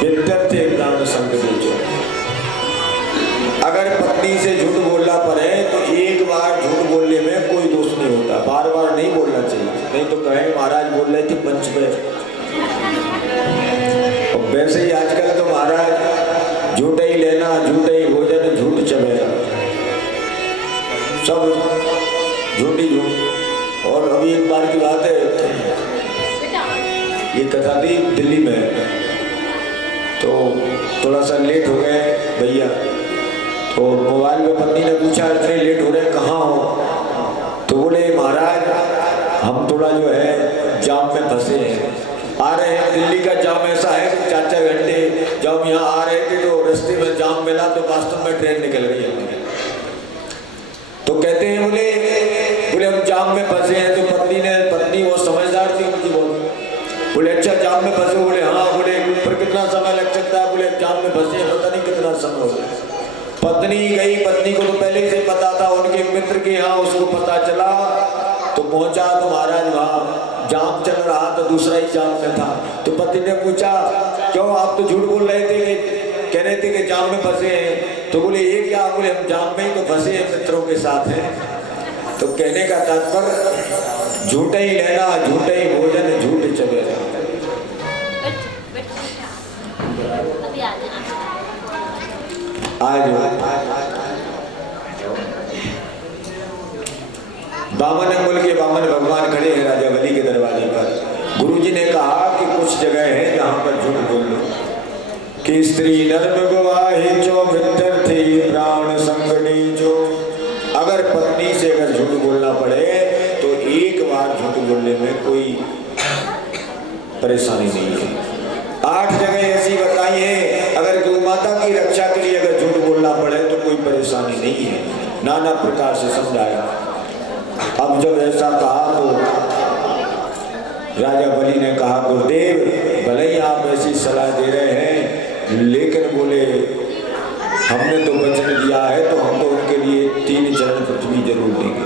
विद्यार्थी प्राण संकटे जो, अगर पत्नी से झूठ बोलना पड़े तो एक बार झूठ बोलने में कोई दोष नहीं होता, बार बार नहीं बोलना चाहिए, नहीं तो कहें महाराज बोल रहे थे पंच में। वैसे ही आजकल तो महाराज झूठ ही लेना, झूठ ही भोजन, झूठ चबेरा, सब झूठ ही झूठ। और अभी एक बार की बात है, ये कथा थी दिल्ली में, तो थोड़ा सा लेट हो गए भैया, तो मोबाइल में पत्नी ने पूछा, इतने लेट हो रहे कहाँ हो? तो बोले महाराज हम थोड़ा जो है जाम में फंसे हैं, आ रहे हैं, दिल्ली का जाम ऐसा है कि 4-4 घंटे, जब हम यहाँ आ रहे थे तो रास्ते में जाम मिला तो वास्तव में ट्रेन निकल गई है। तो कहते हैं बोले हम जाम में फंसे हैं। तो पत्नी वो समझदार थी उनकी, बोले अच्छा जाम में फंसे? बोले हाँ। बोले पर कितना समय लग सकता है? बोले जाम में फंसे पता नहीं कितना समय हो गया। पत्नी गई, पत्नी को तो पहले से पता था, उनके मित्र के यहाँ उसको पता चला, तो पहुंचा तो महाराज वहाँ जाम चल रहा था, दूसरा ही जाम में था। तो पत्नी ने पूछा, क्यों आप तो झूठ बोल रहे थे, कह रहे थे कि जाम में फंसे हैं? तो बोले ये क्या? बोले हम जाम में ही तो फंसे हैं, मित्रों के साथ हैं। तो कहने का तात्पर्य झूठ ही लेना, झूठ ही भोजन, झूठ चबेरा। आज बामन अंगुल के बामन भगवान खड़े हैं राजा बलि के दरवाजे पर। गुरुजी ने कहा कि कुछ जगह है जहां पर झूठ बोल लो, कि स्त्री नर गवाही जो विद्यार्थी प्राण संगनी जो, अगर पत्नी से अगर झूठ बोलना पड़े तो एक बार झूठ बोलने में कोई परेशानी नहीं है। 8 जगह ऐसी बताई है, अगर गौ माता की रक्षा के लिए अगर झूठ बोलना पड़े तो कोई परेशानी नहीं है, नाना प्रकार से समझाया। अब जब ऐसा कहा तो राजा बलि ने कहा, गुरुदेव भले ही आप ऐसी सलाह दे रहे हैं, लेकिन बोले हमने तो वचन दिया है तो हम तो उनके लिए 3 चरण पृथ्वी जरूर देंगे।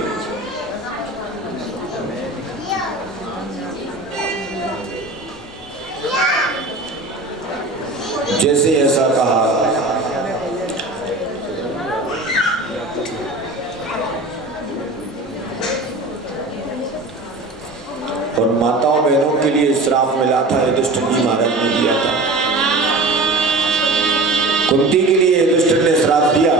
जैसे ऐसा कहा और माताओं बहनों के लिए श्राप मिला था, युधिष्ठिर जी महाराज ने दिया था। कुंती के लिए युधिष्ठिर ने श्राप दिया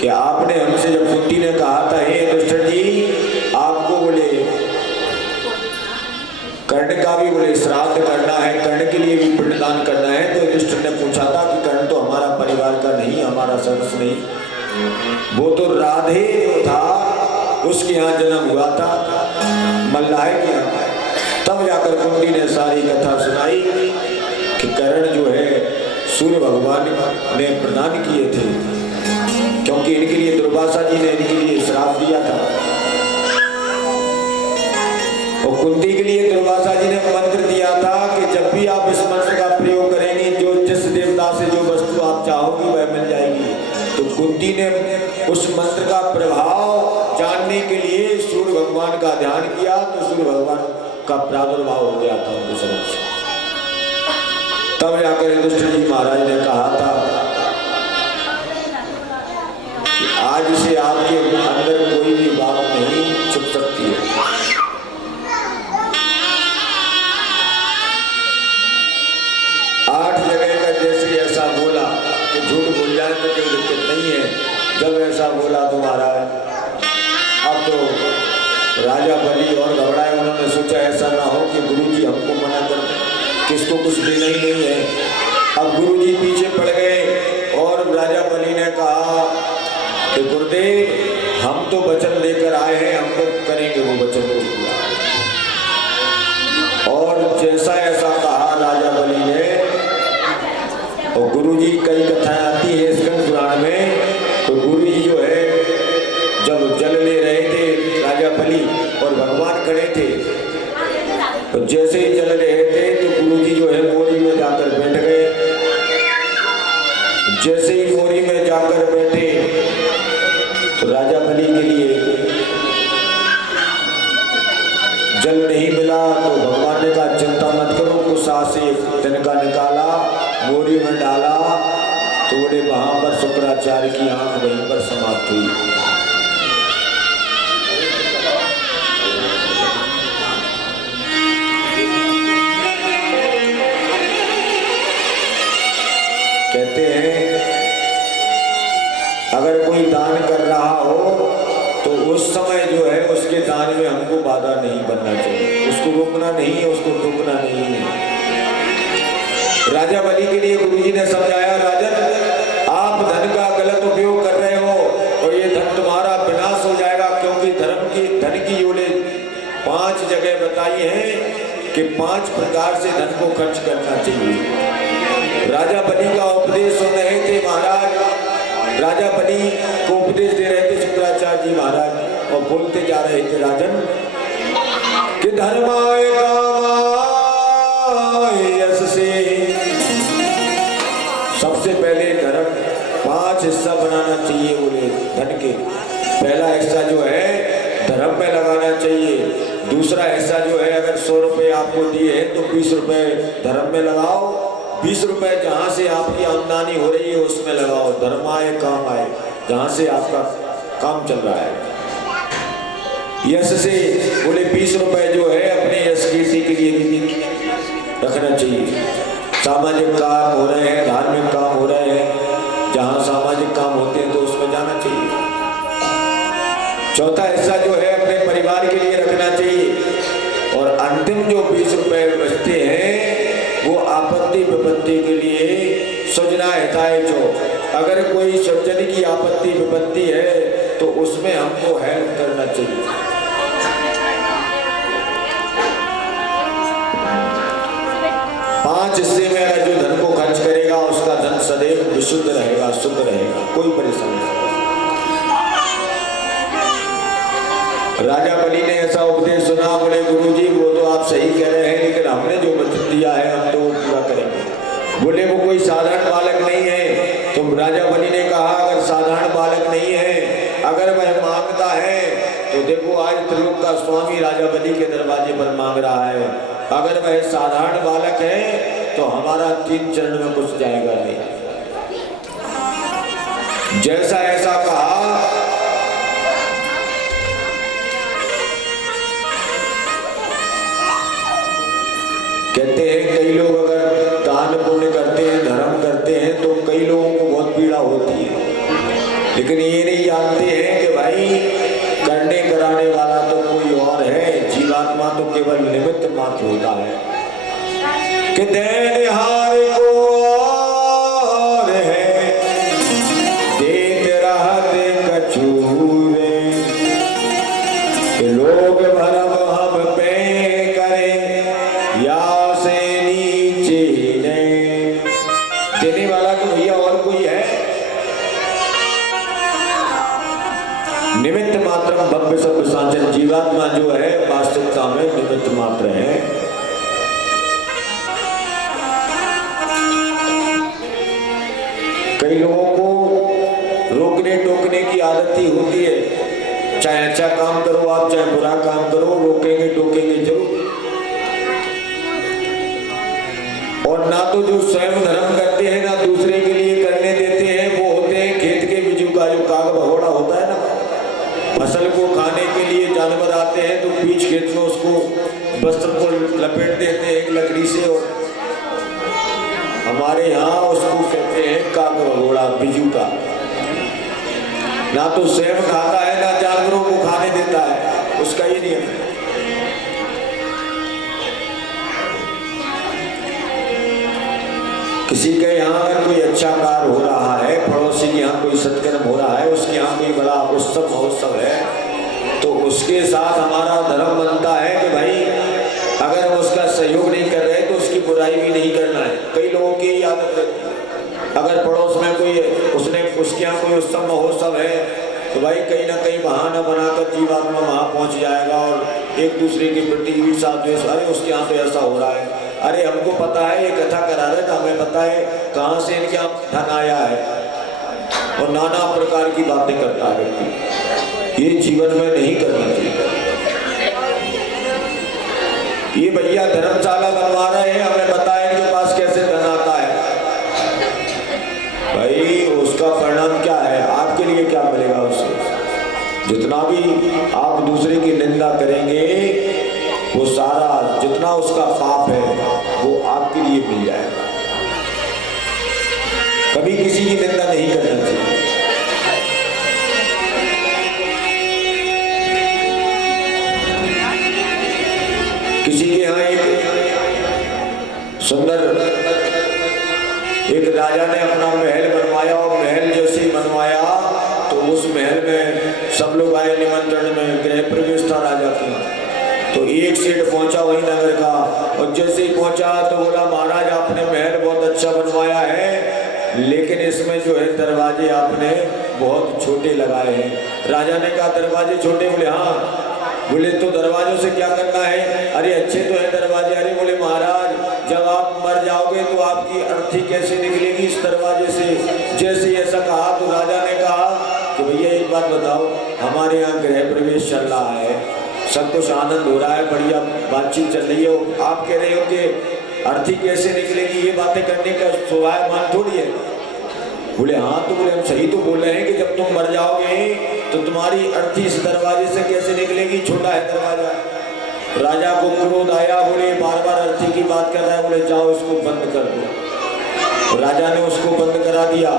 कि आपने हमसे, जब कुंती ने कहा था हे युधिष्ठिर जी आपको बोले कर्ण का भी बोले श्राद्ध करना है, कर्ण के लिए भी पिंडदान करना है, तो युधिष्ठिर ने पूछा था कि कर्ण तो हमारा परिवार का नहीं, हमारा सदस्य नहीं, वो तो राधे जो था उसके यहाँ जन्म हुआ था, मल्लाह के यहाँ। तब जाकर कुंती ने सारी कथा सुनाई कि कर्ण जो है सूर्य भगवान ने प्रदान किए थे, क्योंकि इनके लिए दुर्वासा जी ने इनके लिए श्राप दिया था। और कुंती के लिए दुर्वासा जी ने मंत्र दिया था कि जब भी आप इस मंत्र का प्रयोग करेंगे, जो जिस देवता से जो वस्तु आप चाहोगी वह मिल जाएगी। तो कुंती ने उस मंत्र का प्रभाव जानने के लिए सूर्य भगवान का ध्यान किया, तो सूर्य भगवान का प्रादुर्भाव हो गया था उनके समक्ष। तब जाकर युधिष्ठिर जी महाराज ने कहा था कि आज से आपके अंदर कोई भी बात नहीं छुप सकती है। आठ जगह का जैसे ऐसा बोला कि झूठ बोल जाए तो कोई दिक्कत नहीं है। जब ऐसा बोला तो महाराज अब तो राजा बलि और घबराए। उन्होंने सोचा ऐसा ना हो कि गुरुजी हमको मना कर किसको कुछ देना ही नहीं है। अब गुरुजी पीछे पड़ गए और राजा बलि ने कहा कि गुरुदेव हम तो वचन लेकर आए हैं, हम तो करेंगे वो वचन को पूरा। और जैसा ऐसा कहा राजा बलि ने, और गुरुजी कई कथाएं आती है स्कंद पुराण में, तो गुरुजी जो है जब जल ले रहे थे राजा बलि और भगवान खड़े थे, तो जैसे ही जल रहे थे तो गुरुजी जो है मोरी में जाकर बैठ गए। जैसे ही मोरी में जाकर बैठे तो राजा बलि के लिए जल नहीं मिला। तो भगवान ने कहा चिंता मत करो, कुशा से तिनका निकाला, मोरी में डाला, तो बोले वहां पर शुक्राचार्य की आंख वहीं पर समाप्त हुई। कहते हैं अगर कोई दान कर रहा हो तो उस समय जो है उसके दान में हमको बाधा नहीं बनना चाहिए, उसको रोकना नहीं है, उसको टोकना नहीं है। राजा बलि के लिए गुरुजी ने समझाया, राजन आप धन का गलत उपयोग कर रहे हो और ये धन तुम्हारा विनाश हो जाएगा, क्योंकि धन की योले 5 जगह बताई हैं कि 5 प्रकार से धन को खर्च करना चाहिए। राजा बलि का उपदेश सुन रहे थे महाराज, राजा बलि को उपदेश दे रहे थे शुक्राचार्य जी महाराज, और बोलते जा रहे थे राजन कि धर्माय कामाय यश से सबसे पहले धर्म 5 हिस्सा बनाना चाहिए। बोले धन के पहला हिस्सा जो है धर्म में लगाना चाहिए, दूसरा हिस्सा जो है अगर 100 रुपए आपको दिए हैं तो 20 रुपए धर्म में लगाओ, 20 रुपए जहां से आपकी आमदनी हो रही है उसमें लगाओ। धर्माय काम आए, जहां से आपका काम चल रहा है। यश से बोले 20 रुपए जो है अपने यश कीर्ति के लिए भी रखना चाहिए। सामाजिक काम हो रहे हैं, धार्मिक काम हो रहे हैं, जहां सामाजिक काम होते हैं तो उसमें जाना चाहिए। चौथा हिस्सा जो है अपने परिवार के लिए रखना चाहिए, और अंतिम जो 20 रुपए बचते हैं वो आपत्ति विपत्ति के लिए सृजना हिताय जो, अगर कोई सज्जन की आपत्ति विपत्ति है तो उसमें हमको हेल्प करना चाहिए। 5 हिस्से में अगर जो धन को खर्च करेगा उसका धन सदैव विशुद्ध रहेगा, शुद्ध रहेगा, कोई परेशानी नहीं। राजा बलि ने ऐसा उपदेश सुना, बोले गुरुजी वो तो आप सही कह रहे हैं, लेकिन हमने जो वचन दिया है हम तो पूरा करेंगे। बोले वो कोई साधारण बालक नहीं है। तो राजा बलि ने कहा अगर साधारण बालक नहीं है, अगर वह मांगता है तो देखो आज त्रिलोक का स्वामी राजा बलि के दरवाजे पर मांग रहा है। अगर वह साधारण बालक है तो हमारा 3 चरण में कुछ जाएगा नहीं। जैसा ऐसा कहा, कहते हैं कई लोग अगर दान पुण्य करते हैं, धर्म करते हैं तो कई लोगों को बहुत पीड़ा होती है, लेकिन ये नहीं जानते हैं कि भाई करने कराने वाला तो कोई और है, जीवात्मा तो केवल निमित्त मात्र होता है। कि देनहार को और है, देत रहते कछूरे, कि लोग भरम हम पे करे या से नीचे ने। देने वाला तो भैया और कोई है, निमित्त मात्र भव्य सब सांचन। जीवात्मा जो है वास्तविकता में निमित्त मात्र है। कई लोगों को रोकने टोकने की आदत ही होती है, चाहे अच्छा काम करो आप चाहे बुरा काम करो, रोकेंगे टोकेंगे जरूर। तो जो स्वयं धर्म करते हैं ना दूसरे के लिए करने देते हैं, वो होते हैं खेत के बिजू का जो काग भगोड़ा होता है ना, फसल को खाने के लिए जानवर आते हैं तो बीच खेत में उसको वस्त्र को लपेट देते हैं एक लकड़ी से, और हमारे यहाँ उसको कहते हैं काग भगोड़ा बिजू का। ना तो स्वयं खाता है ना जानवरों को खाने देता है, उसका ये नियम है। किसी के यहाँ अगर कोई अच्छा कार्य हो रहा है, पड़ोसी के यहाँ कोई सत्कर्म हो रहा है, उसके यहाँ कोई बड़ा उत्सव महोत्सव है, तो उसके साथ हमारा धर्म बनता है कि भाई अगर हम उसका सहयोग नहीं कर रहे तो उसकी बुराई भी नहीं करना है। कई लोगों की आदत रहती है, अगर पड़ोस में कोई उसके यहाँ कोई उत्सव महोत्सव है तो भाई कहीं ना कहीं बहाना बनाकर जीवात्मा वहाँ पहुँच जाएगा और एक दूसरे के प्रति ईर्ष्या द्वेष, अरे उसके यहाँ तो ऐसा हो रहा है, अरे हमको पता है ये कथा करा रहे थे, हमें पता है कहाँ से इनके यहाँ धन आया है, और नाना प्रकार की बातें करता है व्यक्ति। ये जीवन में नहीं करना चाहिए। ये भैया धर्मशाला बनवा रहे हैं, हमें पता है इनके पास कैसे धन आता है, भाई उसका परिणाम क्या है, आपके लिए क्या मिलेगा उससे? जितना भी आप दूसरे की निंदा करेंगे वो सारा जितना उसका पाप है वो आपके लिए मिल जाएगा। कभी किसी की निंदा नहीं करना चाहिए। किसी के यहाँ एक सुंदर एक राजा ने अपना महल बनवाया, और महल जैसे ही बनवाया तो उस महल में सब लोग आए निमंत्रण में, गृह प्रवेश था राजा की। तो एक सेठ पहुंचा वही नगर का, और जैसे ही पहुंचा तो बोला महाराज आपने महल बहुत अच्छा बनवाया है, लेकिन इसमें जो है दरवाजे आपने बहुत छोटे लगाए हैं। राजा ने कहा दरवाजे छोटे? बोले हाँ। बोले तो दरवाजों से क्या करना है? अरे अच्छे तो है दरवाजे। अरे बोले महाराज जब आप मर जाओगे तो आपकी अर्थी कैसे निकलेगी इस दरवाजे से? जैसे ऐसा कहा तो राजा ने कहा कि भैया एक बात बताओ, हमारे यहाँ गृह प्रवेश चल रहा है, सब कुछ आनंद हो रहा है, बढ़िया बातचीत चल रही है, आप कह रहे हो कि अर्थी कैसे निकलेगी? ये बातें करने का स्वभाव मान थोड़ी है। बोले हाँ। तो बोले हम सही तो बोल रहे हैं कि जब तुम मर जाओगे तो तुम्हारी अर्थी इस दरवाजे से कैसे निकलेगी? छोटा है दरवाजा। राजा को क्रोध आया, बोले बार बार अर्थी की बात कर रहा है, बोले जाओ इसको बंद कर दो। राजा ने उसको बंद करा दिया।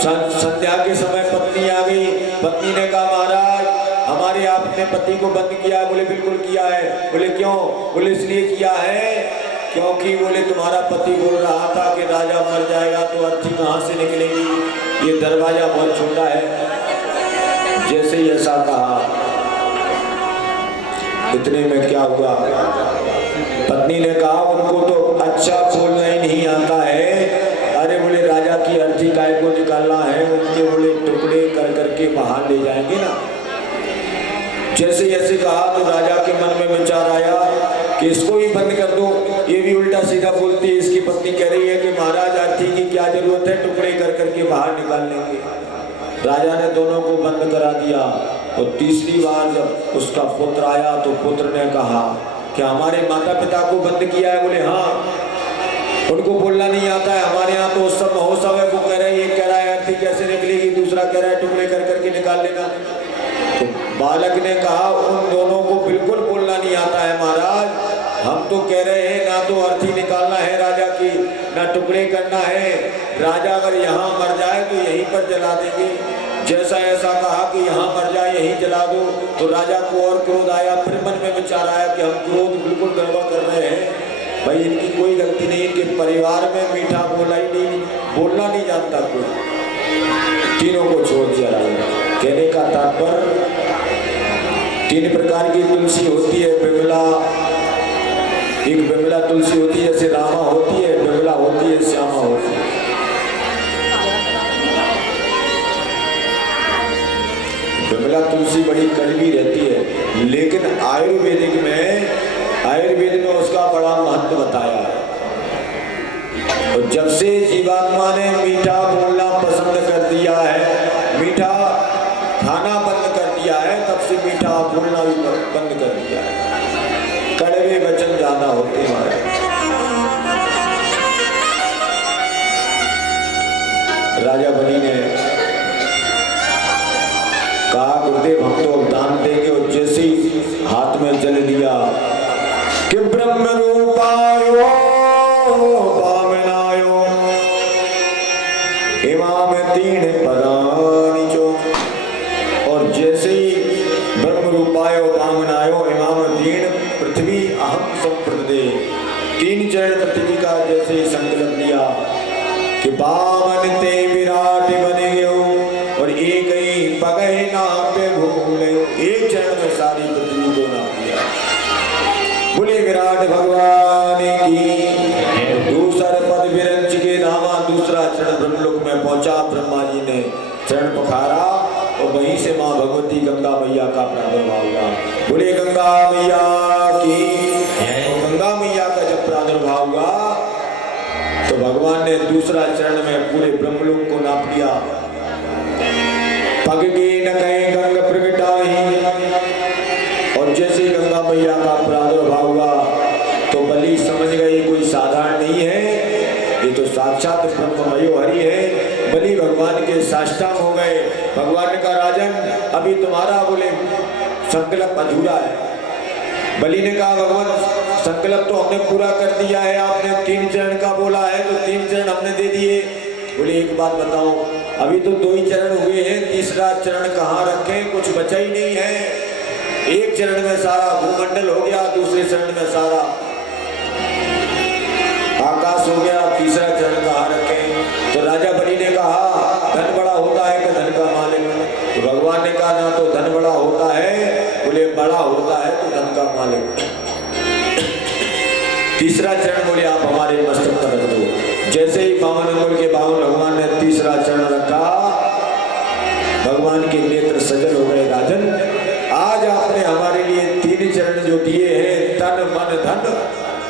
संध्या के समय पत्नी आ गई। पत्नी ने कहा महाराज हमारे आपने पति को बंद किया है। बोले बिल्कुल किया है। बोले क्यों? बोले इसलिए किया है क्योंकि बोले तुम्हारा पति बोल रहा था कि राजा मर जाएगा तो अर्थी कहाँ से निकलेगी, ये दरवाजा बहुत छोटा है। जैसे ही ऐसा कहा इतने में क्या हुआ, पत्नी ने कहा उनको तो अच्छा बोलना ही नहीं आता है। अरे बोले राजा की अर्थी काय को निकालना है, उनके बोले टुकड़े कर करके बाहर ले जाएंगे ना। जैसे ऐसे कहा तो राजा के मन में विचार आया कि इसको भी बंद कर दो, ये भी उल्टा सीधा बोलती है। इसकी पत्नी कह रही है कि महाराज अर्थी की क्या जरूरत है, टुकड़े कर करके बाहर निकाल लेंगे। राजा ने दोनों को बंद करा दिया। तो तीसरी बार जब उसका पुत्र आया तो पुत्र ने कहा कि हमारे माता पिता को बंद किया है? बोले हाँ। उनको बोलना नहीं आता है, हमारे यहाँ तो उत्सव महोत्सव है, वो कह रहे हैं, एक कह रहा है अर्थी कैसे निकलेगी, दूसरा कह रहा है टुकड़े कर करके निकाल लेना। तो बालक ने कहा उन दोनों को बिल्कुल बोलना नहीं आता है महाराज, हम तो कह रहे हैं ना तो अर्थी निकालना है राजा की, ना टुकड़े करना है। राजा अगर यहाँ मर जाए तो यहीं पर जला देंगे। जैसा ऐसा कहा कि यहाँ मर जाए यहीं जला दो, तो राजा को और क्रोध आया। फिर मन में विचार आया कि हम क्रोध बिल्कुल गड़बड़ कर रहे हैं, भाई इनकी कोई गलती नहीं, इनके परिवार में मीठा बोला ही नहीं, बोलना नहीं जानता कोई। तीनों को छोड़ दिया राजा। कहने का तात्पर्य 3 प्रकार की तुलसी होती है। बिमला, एक बिमला तुलसी होती है जैसे रामा होती है, बिमला होती है श्यामा होती है। बिमला तुलसी बड़ी कड़वी रहती है, लेकिन आयुर्वेद में उसका बड़ा महत्व बताया है। और जब से जीवात्मा ने मीठा बोलना पसंद कर दिया है, मीठा खाना बंद कर दिया है, तब से मीठा बोलना भी बंद कर दिया है। कड़वे वचन ज्यादा होते हैं। राजा बलि ने कहा गुरुदेव हम तो दान देंगे, और जैसे ही हाथ में जल दिया कि ब्रह्म रूपायो वामनायो इमाम तीन पदानि चो, और जैसे ही ब्रह्म रूपायो वामनायो इमाम तीन पृथ्वी अहम संप्रदे, तीन चरण पृथ्वी का जैसे ही संकल्प लिया कि बामन ते विराट बने गयो, और एक ही पगहे नाम पे भूले, एक चरण में सारी पृथ्वी को नाम दिया। बोले विराट भगवान की। दूसरा पद विरंच के धामा, दूसरा चरण ब्रह्मलोक में पहुंचा। ब्रह्मा जी ने चरण पखारा और वहीं से मां भगवती गंगा मैया का प्रादुर्भाव हुआ। बोले गंगा मैया की। गंगा मैया का जब प्रादुर्भाव हुआ तो भगवान ने दूसरा चरण में पूरे ब्रह्मलोक को नाप लिया। पग के न कहीं गंग प्रगटाही, और जैसे गंगा मैया का प्रादुर्भाव हुआ तो बलि समझ गए कोई साधारण नहीं है, ये तो साक्षात ब्रह्ममयो हरि है। बलि भगवान के साष्टांग हो गए। भगवान का राजन अभी तुम्हारा बोले संकल्प अधूरा है। बलि ने कहा भगवान संकल्प तो हमने पूरा कर दिया है, आपने 3 चरण का बोला है तो 3 चरण हमने दे दिए। बोले एक बात बताओ, अभी तो 2 ही चरण हुए हैं, तीसरा चरण कहाँ रखें, कुछ बचा ही नहीं है। एक चरण में सारा भूमंडल हो गया, दूसरे चरण में सारा आकाश हो गया, तीसरा चरण कहाँ रखें। तो राजा बलि ने कहा धन बड़ा होता है कि धन का मालिक। तो भगवान ने कहा ना तो धन बड़ा होता है, बोले बड़ा होता है तो धन का मालिक। तीसरा चरण बोले आप हमारे मस्तक पर रख दो। जैसे ही 52 अंगुल के 52 भगवान ने तीसरा चरण रखा, भगवान के नेत्र सजल हो गए। राजन आज आपने हमारे लिए 3 चरण जो दिए हैं, तन मन धन,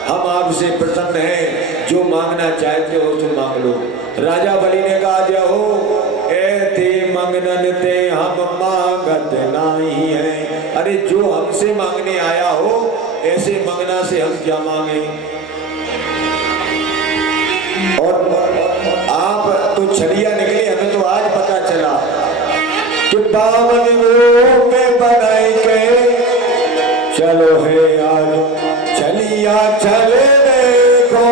हम आपसे प्रसन्न हैं, जो मांगना चाहते हो तो मांग लो। राजा बलि ने कहा जय हो, ऐते मंगनन ते हम मांगत नहीं है। अरे जो हमसे मांगने आया हो ऐसे मंगना से हम क्या मांगे। और आप तो छलिया निकले, हमें तो आज पता चला कि 52 रूप में बनाए के चलो है आज छलिया चले देखो।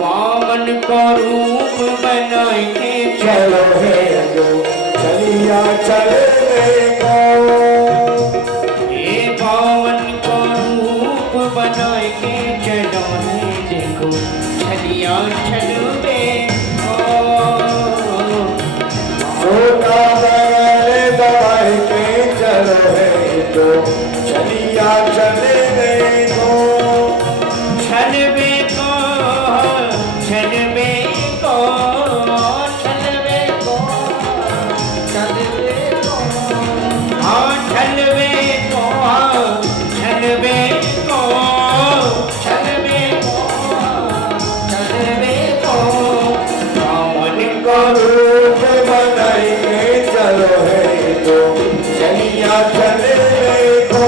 52 का रूप बनाए के चलो है जो छलिया चले देखो। ये 52 का रूप बनाए के चलो है देखो, छलिया चलो देखो। छोटा बगल दबाए के चलो है तो छलिया चले देखो। छलवे को, छलवे को, छलवे को, छलवे को, हाँ छलवे को, छलवे को, छलवे को, छलवे को। 52 का रूप बनाए के चलो है तो छलिया चले देखो।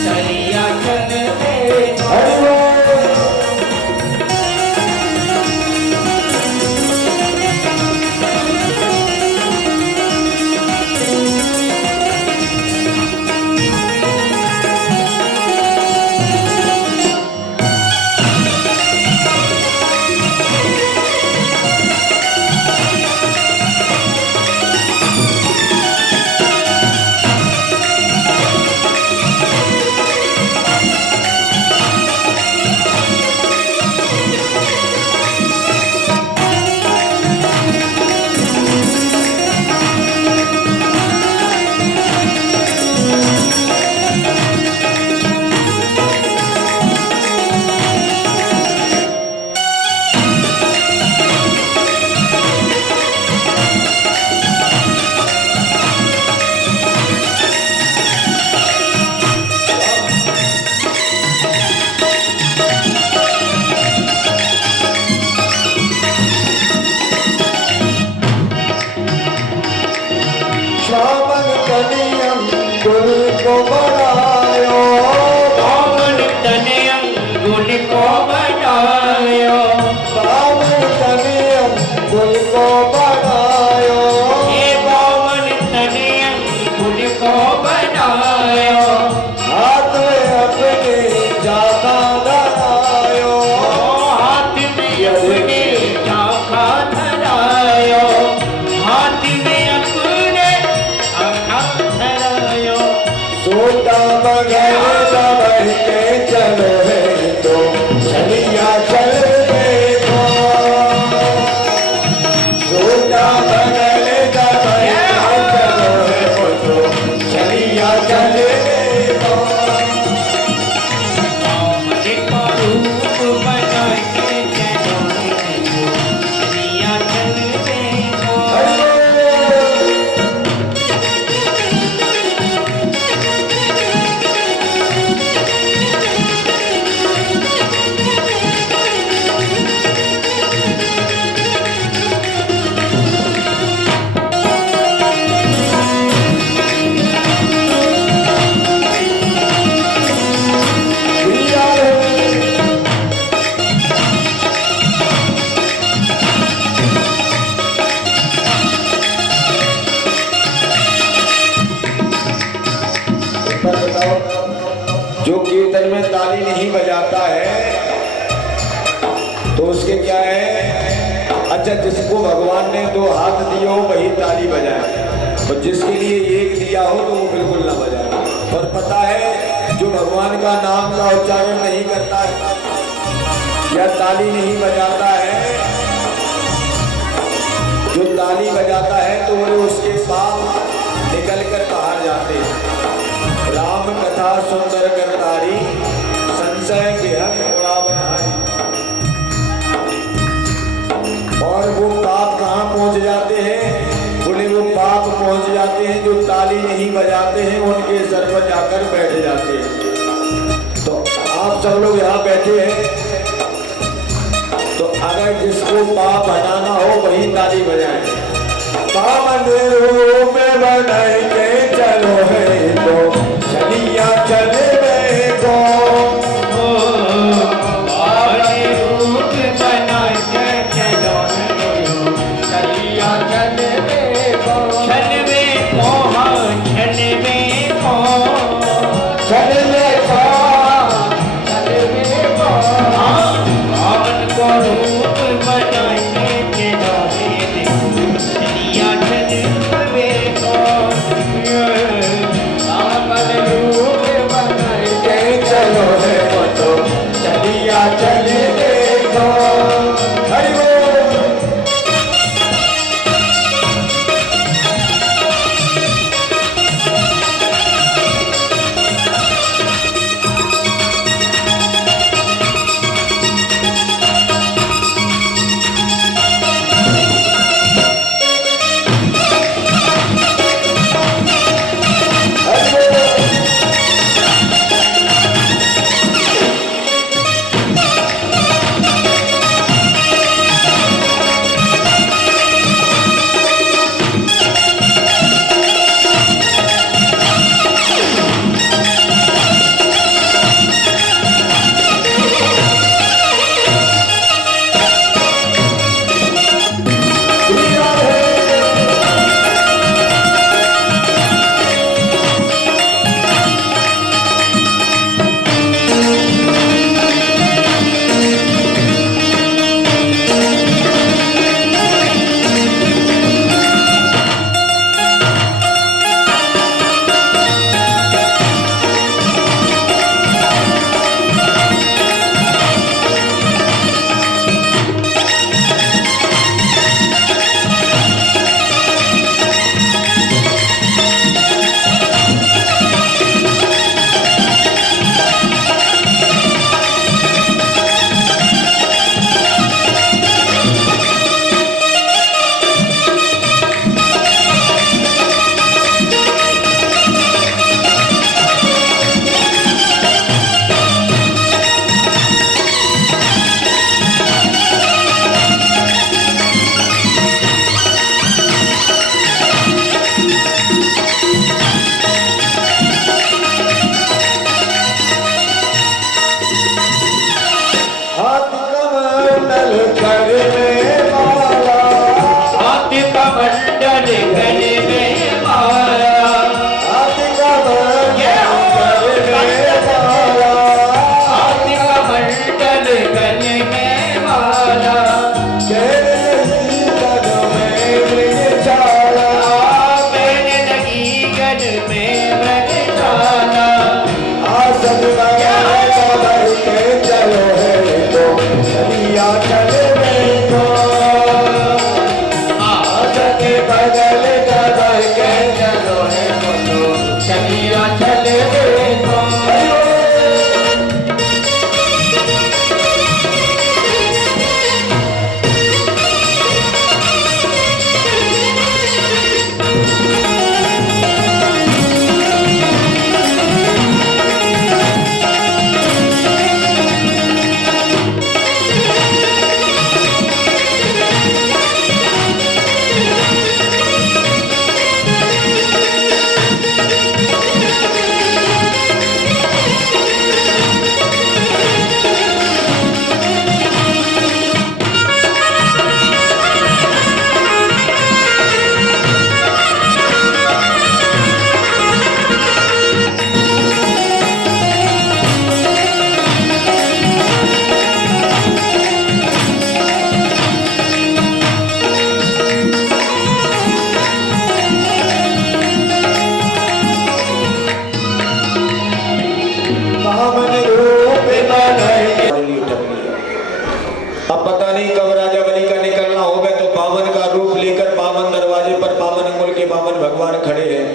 छलिया चल देखो। श्रावण कलियम गुरु को बढ़ायो। छोटा बगल दबल के चलो है तो छलिया चल देखो छोटा बगल दबल के चलो है तो छलिया चल देखो कामन का रूप बना के चलो देखो छलिया चल देखो जो कीर्तन में ताली नहीं बजाता है तो उसके क्या है। अच्छा, जिसको भगवान ने 2 हाथ दिए हो वही ताली बजाए और जिसके लिए 1 दिया हो तो वो बिल्कुल ना बजाए। और पता है जो भगवान का नाम का उच्चारण नहीं करता है या ताली नहीं बजाता है, जो ताली बजाता है तो वो उसके पाप निकल कर बाहर जाते हैं। राम कथा सुंदर करतारी संशय गेहन उड़ावनहारी। और वो पाप कहाँ पहुंच जाते हैं? बोले वो पाप पहुंच जाते हैं जो ताली नहीं बजाते हैं, उनके सर पर जाकर बैठ जाते हैं। तो आप सब लोग यहाँ बैठे हैं, तो अगर जिसको पाप हटाना हो वही ताली बजाए। कामन रूप बनाए के चलो है तो छलिया चले देखो कामन रूप बना के चलो छलिया चल देखो छल में मोहा छल में चल देखो कामन को रूप बना के चलो छलिया चल देखो भगवान खड़े हैं।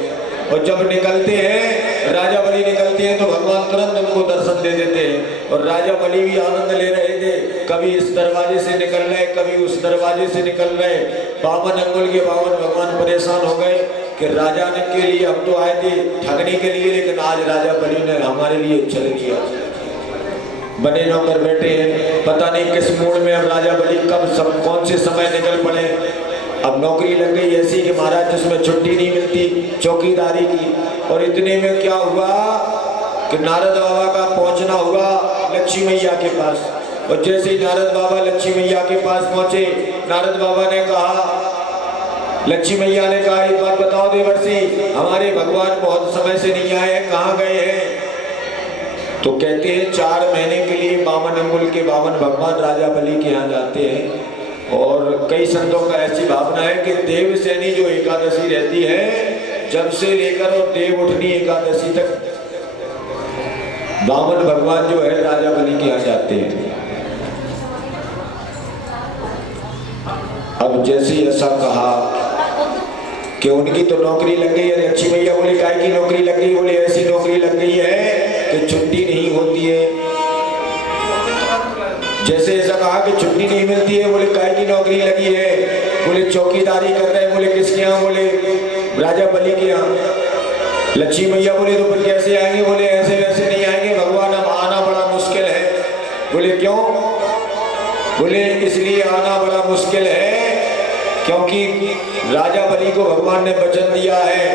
और जब निकलते हैं, राजा बलि निकलते हैं तो भगवान तुरंत उनको दर्शन दे देते हैं। और राजा बलि भी आनंद ले रहे थे, कभी इस दरवाजे से निकल रहे, कभी उस दरवाजे से निकल रहे। 52 अंगुल के 52 भगवान परेशान हो गए कि राजा ने के लिए हम तो आए थे ठगने के लिए, लेकिन आज राजा बलि ने हमारे लिए चल लिया। बने नौकर बैठे हैं, पता नहीं किस मूड में अब राजा बलि कब सब कौन से समय निकल पड़े। अब नौकरी लग गई ऐसी कि महाराज जिसमें छुट्टी नहीं मिलती चौकीदारी की। और इतने में क्या हुआ कि नारद बाबा का पहुंचना हुआ लक्ष्मी मैया के पास। और जैसे ही नारद बाबा लक्ष्मी मैया के पास पहुंचे, नारद बाबा ने कहा, लक्ष्मी मैया ने कहा, एक बात बताओ देवर्षि, हमारे भगवान बहुत समय से नहीं आए हैं, कहाँ गए हैं? तो कहते हैं 4 महीने के लिए 52 अंगुल के 52 भगवान राजा बलि के यहाँ जाते हैं। और कई संतों का ऐसी भावना है कि देवसेनी जो एकादशी रहती है, जब से लेकर और देव उठनी एकादशी तक 52 भगवान जो है राजा बलि के यहाँ जाते हैं। अब जैसे ऐसा कहा कि उनकी तो नौकरी लग गई है। लक्ष्मी मैया बोले काय की नौकरी लग गई? बोले ऐसी नौकरी लग गई है कि छुट्टी नहीं होती है। जैसे ऐसा कहा कि छुट्टी नहीं मिलती है, बोले काय की नौकरी लगी है? बोले चौकीदारी कर रहे हैं। बोले किसके यहाँ? बोले राजा बलि के यहाँ। लक्ष्मी मैया बोले तो फिर कैसे आएंगे? बोले ऐसे वैसे नहीं आएंगे, भगवान अब आना बड़ा मुश्किल है। बोले क्यों? बोले इसलिए आना बड़ा मुश्किल है क्योंकि राजा बलि को भगवान ने वचन दिया है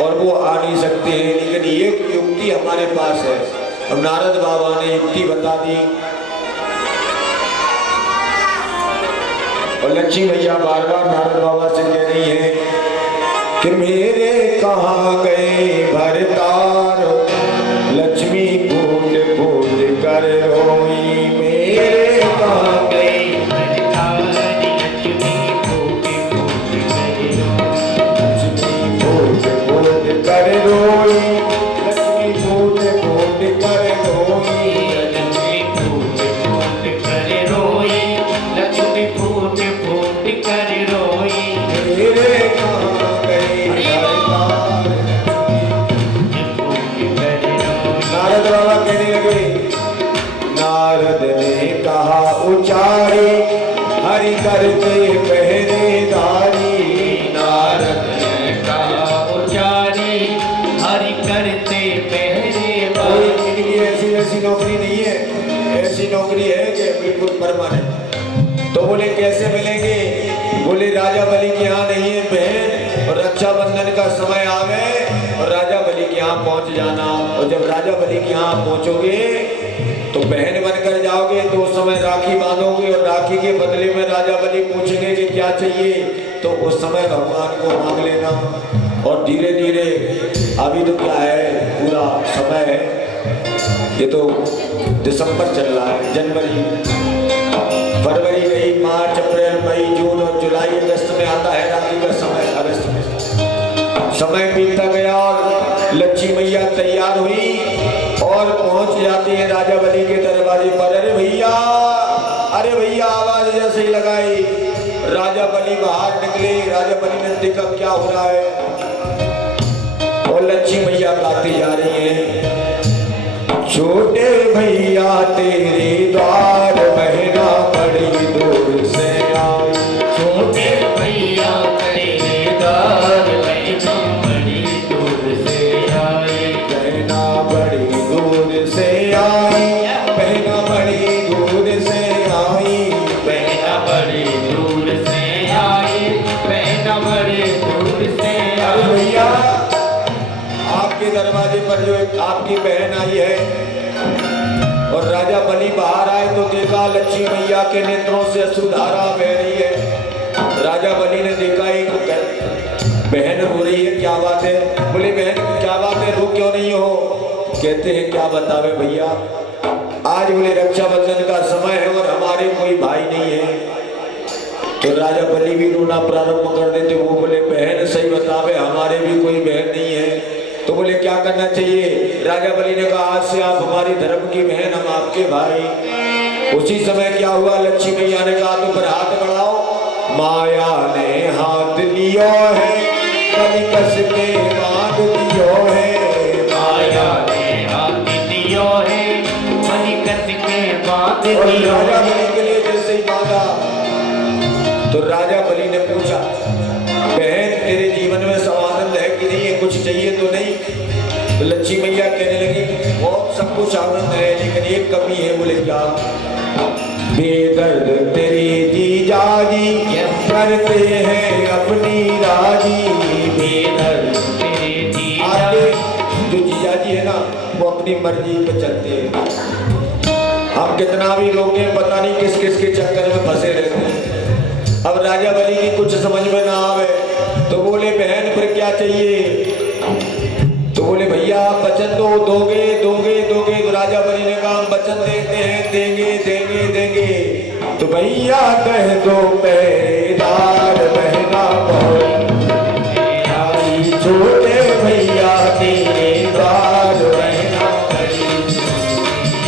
और वो आ नहीं सकते हैं, लेकिन ये युक्ति हमारे पास है। अब नारद बाबा ने युक्ति बता दी और लक्ष्मी मैया बार बार नारद बाबा से कह रही है कि मेरे कहाँ गए भरतार, लक्ष्मी फूट फूट कर रोई। मेरे कहाँ गए कर रोई, लक्ष्मी फूट फूट कर रोई। लक्ष्मी फूट फूट कर रोई, लक्ष्मी फूट फूट कर रोई। मेरे कहाँ गए भरतार। नारद बाबा कहने लगे, नारद ने कहा उचारे हरि करते पहरेदारी। नारद ने कहा उचारी हरि करते पहरेदारी। इनकी ऐसी नौकरी नहीं है, ऐसी नौकरी है कि बिल्कुल परमानेंट। तो बोले कैसे मिलेंगे? बोले राजा बलि के यहाँ नहीं है बहन, और रक्षाबंधन का समय आवे और राजा बलि के यहाँ पहुंच जाना। और जब राजा बलि के यहाँ पहुंचोगे तो बहन बनकर जाओगे तो उस समय राखी बांधोगे और राखी के बदले में राजा बलि पूछेंगे कि क्या चाहिए, तो उस समय भगवान को मांग लेना। और धीरे धीरे अभी तो क्या है, पूरा समय है, ये तो दिसंबर चल रहा है, जनवरी फरवरी गई, मार्च अप्रैल मई जून और जुलाई अगस्त में आता है राखी का समय। अगस्त में समय बीतता गया और लक्ष्मी मैया तैयार हुई और पहुंच जाती है राजा बलि के दरवाजे पर। अरे भैया आवाज जैसे ही लगाई, राजा बलि बाहर निकले। राजा बलि ने देखा क्या हो रहा है और लक्ष्मी मैया गाती जा रही है, छोटे भैया तेरे द्वार बहना बड़ी दूर से आई। छोटे भैया तेरे द्वार बहना बड़ी दूर से आई। बहना बड़ी दूर से आई, बहना बड़ी दूर से आई। बहना बड़ी दूर से आई, बहना बड़ी दूर से अरे आई। भैया आपके दरवाजे पर जो एक आपकी बहन आई है, और राजा बलि बाहर आए तो देखा लक्ष्मी मैया के नेत्रों से अश्रुधारा बह रही है। राजा बलि ने देखा एक बहन रो रही है, क्या बात है? बोले बहन क्या बात है, रो क्यों नहीं हो? कहते हैं क्या बतावे भैया, आज बोले रक्षाबंधन का समय है और हमारे कोई भाई नहीं है। तो राजा बलि भी रोना प्रारंभ कर देते। वो बोले बहन सही बतावे, हमारे भी कोई बहन नहीं है। तो बोले क्या करना चाहिए? राजा बलि ने कहा आज से आप हमारी धर्म की बहन, हम आपके भाई। उसी समय क्या हुआ, लक्ष्मी मैया ने कहा तो फिर हाथ बढ़ाओ। माया ने हाथ लिया है कली कस के बांध दियो है, माया ने हाथ दियो है, कली कस के बांध और दियो राजा है। बलि के लिए जैसे ही मांगा तो राजा बलि ने पूछा, बहन तेरे जीवन में सब आनंद है कि नहीं है, कुछ चाहिए तो नहीं? तो लक्ष्मी मैया कहने लगी, बहुत सब कुछ आनंद है लेकिन एक कमी है। बोले क्या? बेदर्द तेरी जीजाजी करते हैं अपनी राजी, बेदर्द तेरे जीजा, आगे जो जीजाजी है ना वो अपनी मर्जी पे चलते हैं। हम कितना भी रोके पता नहीं किस किस के चक्कर में फंसे रहते हैं। अब राजा बलि की कुछ समझ में ना आवे तो बोले, बहन फिर क्या चाहिए? तो बोले, भैया आप वचन दो, दोगे दोगे दोगे? तो राजा बलि ने कहा, हम वचन देते हैं, देंगे देंगे देंगे। तो भैया कह दो पहरेदार बहना बहुत आई, छोटे भैया तेरे द्वार बहना बड़ी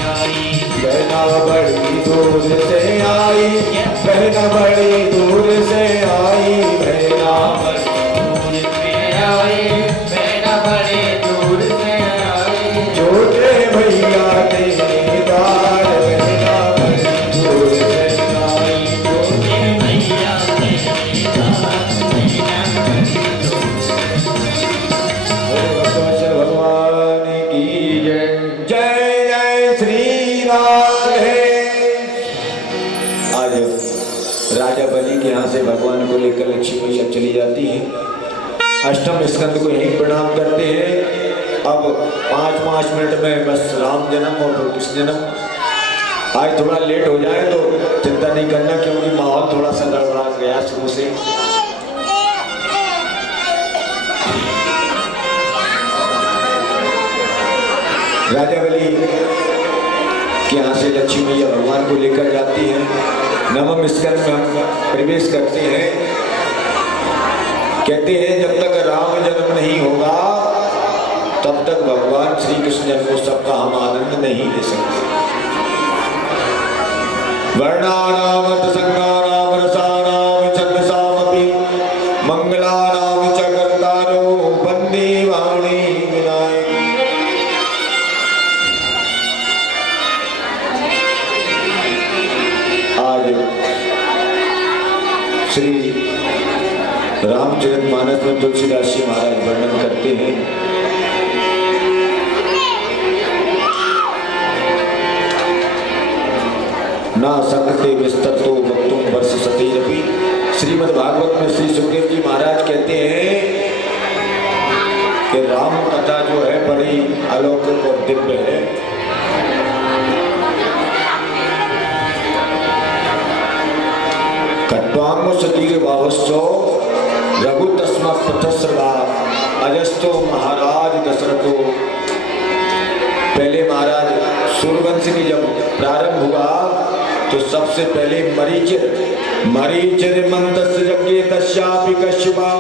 आई, बहना बड़ी दूर से आई, बहना बड़ी दूर से आई, बहना दूर से आई, बहना बड़े दूर से आई, छोटे भैया तेरे द्वार बहना बड़ी दूर से आई। छोटे भैया तेरे द्वार बहना बड़ी दूर से। भगवान की जय जय जय श्री राधे। आज राजा बलि के यहाँ से भगवान को लेकर लक्ष्मी मैया चली जाती है। अष्टम स्कंद को यही प्रणाम करते हैं। अब 5-5 मिनट में बस राम जन्म और फिर कृष्ण जन्म। आज थोड़ा लेट हो जाए तो चिंता नहीं करना, क्योंकि माहौल थोड़ा सा गड़बड़ा गया शुरू से। राजा बलि के यहाँ से लक्ष्मी मैया भगवान को लेकर जाती है। नवम स्कंद में हम प्रवेश करते हैं। कहते हैं जब तक राम जन्म नहीं होगा तब तक भगवान श्री कृष्ण जन्मोत्सव का हम आनंद नहीं ले सकते। वर्णानाम संगानाम रसानाम छंदसामपि मंगलानाम च कर्तारो वंदे वाणी विनायक। आज श्री रामचरितमानस में तुलसीदास जी महाराज वर्णन करते हैं। ना सकते विस्तरतो वक्तुम वर्ष सतीरपि। श्रीमद् भागवत में श्री सुखदेव जी महाराज कहते हैं कि राम कथा जो है बड़ी अलौकिक और दिव्य है। खट्वांग सतीर बावस्सो रघु तस्मा पथस्रवा अजस्तो महाराज दशरथो। पहले महाराज सूर्यवंश की जब प्रारंभ हुआ तो सबसे पहले मरीचिर मंतस्य यज्ञे तस्यापि कश्यपा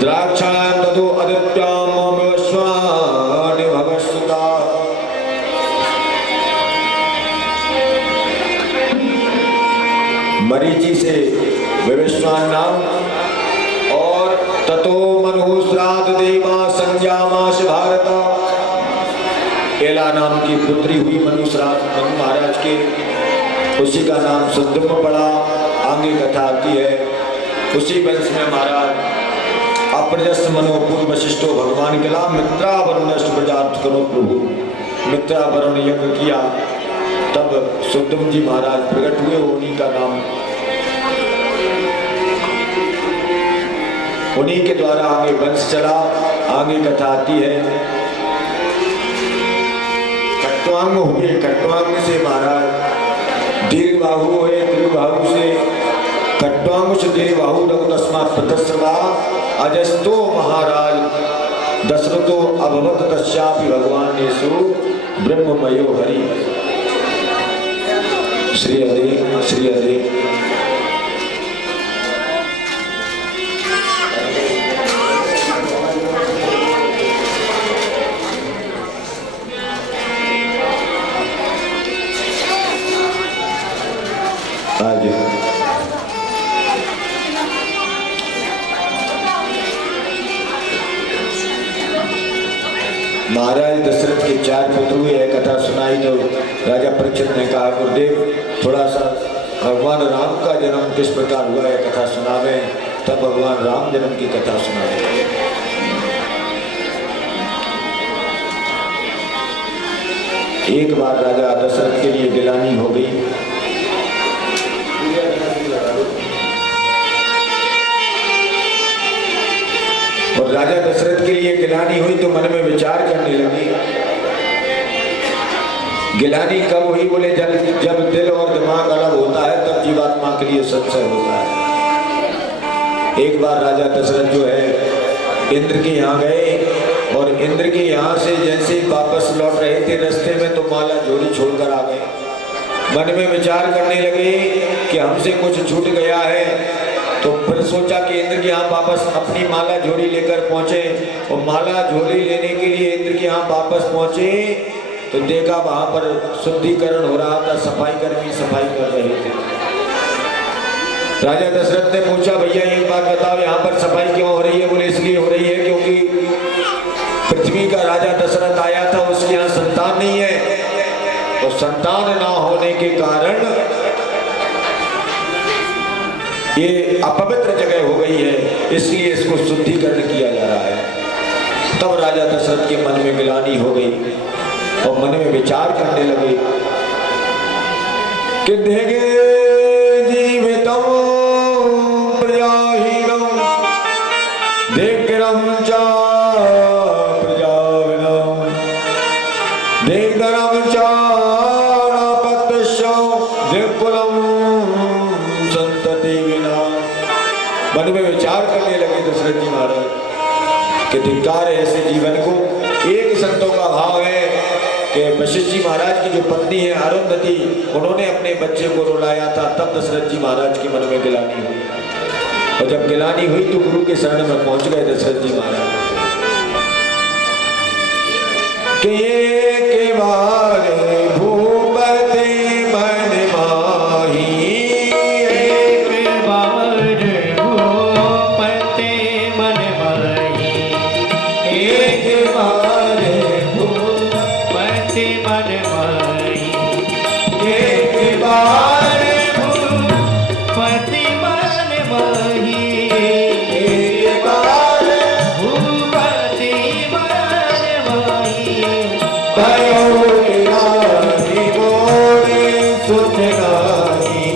द्राक्षायां ददो आदित्याम विवस्वान् भगवस्सुता। मरीचि से विवस्वान् नाम और ततो मनु श्राद्ध देवा संज्ञामाश भारत। एला नाम की पुत्री हुई मनु श्राद्ध मनु महाराज के, उसी का नाम सुद्युम्न पड़ा। आगे कथा आती है। उसी वंश में महाराज अप्रजस्त मनो पूर्व वशिष्ठो भगवान के नाम मित्रावरुण प्रजात करो प्रभु। मित्रावरुण यज्ञ किया तब सुद्युम्न जी महाराज प्रकट हुए। उन्हीं का नाम, उन्हीं के द्वारा आगे वंश चला। आगे कथा आती है। खट्वांग हुए, खट्वांग से महाराज दीर्घबाहु हुए, दीर्घबाहु से खट्वांग से दीर्घबाहु रघु तस्मात् पथस्रवा अजस्तो महाराज दशरथो अभवत तस्यापि भगवान येषु ब्रह्ममयो हरि। श्री हरि श्री हरि। आज महाराज दशरथ के 4 पुत्र हुए। यह कथा सुनाई तो राजा परीक्षित ने कहा, गुरुदेव थोड़ा सा भगवान राम का जन्म किस प्रकार हुआ है कथा सुनावे। तब भगवान राम जन्म की कथा सुनाए। एक बार राजा दशरथ के लिए गिलानी हो गई। और राजा दशरथ के लिए गिलानी हुई तो मन में विचार करने लगी। गिलानी कब हुई? बोले जब दिल और दिमाग अलग होता है तब जीवात्मा के लिए संशय होता है। एक बार राजा दशरथ जो है इंद्र के यहाँ गए और इंद्र के यहाँ से जैसे वापस लौट रहे थे रास्ते में तो माला झोली छोड़कर आ गए। मन में विचार करने लगे कि हमसे कुछ छूट गया है। तो फिर सोचा कि इंद्र के यहाँ वापस अपनी माला झोली लेकर पहुंचे। और माला झोली लेने के लिए इंद्र के यहाँ वापस पहुंचे तो देखा वहां पर शुद्धिकरण हो रहा था, सफाई कर्मी सफाई कर रहे थे। राजा दशरथ ने पूछा, भैया एक बात बताओ, यहाँ पर सफाई क्यों हो रही है? बोले इसलिए हो रही है क्योंकि पृथ्वी का राजा दशरथ आया था, उसके यहाँ संतान नहीं है। तो संतान ना होने के कारण ये अपवित्र जगह हो गई है, इसलिए इसको शुद्धिकरण किया जा रहा है। तब राजा दशरथ के मन में गिलानी हो गई और मन में विचार करने लगे कि देगे जीवितम प्रजाहीनम देग्रम च प्रजाविनम देग्धरम च नापत्यश्च देवकुलम संतति विना। मन में विचार करने लगे दशरथ जी महाराज कि धिक्कार है ऐसे जीवन को। एक संतों का भाव है कि वशिष्ठ जी महाराज की जो पत्नी है अरुंधति, उन्होंने अपने बच्चे को रुलाया था, तब दशरथ जी महाराज के मन में गिलानी हुई। और जब गिलानी हुई तो गुरु के शरण में पहुंच गए दशरथ जी महाराज के बारे भूपति मन माही। एक बार भूपति मन माही, एक बार भूपति मन माही, एक बार भूपति मन माही, एक बार भूपति मन माही। भयो रानी मोरे सुख रानी,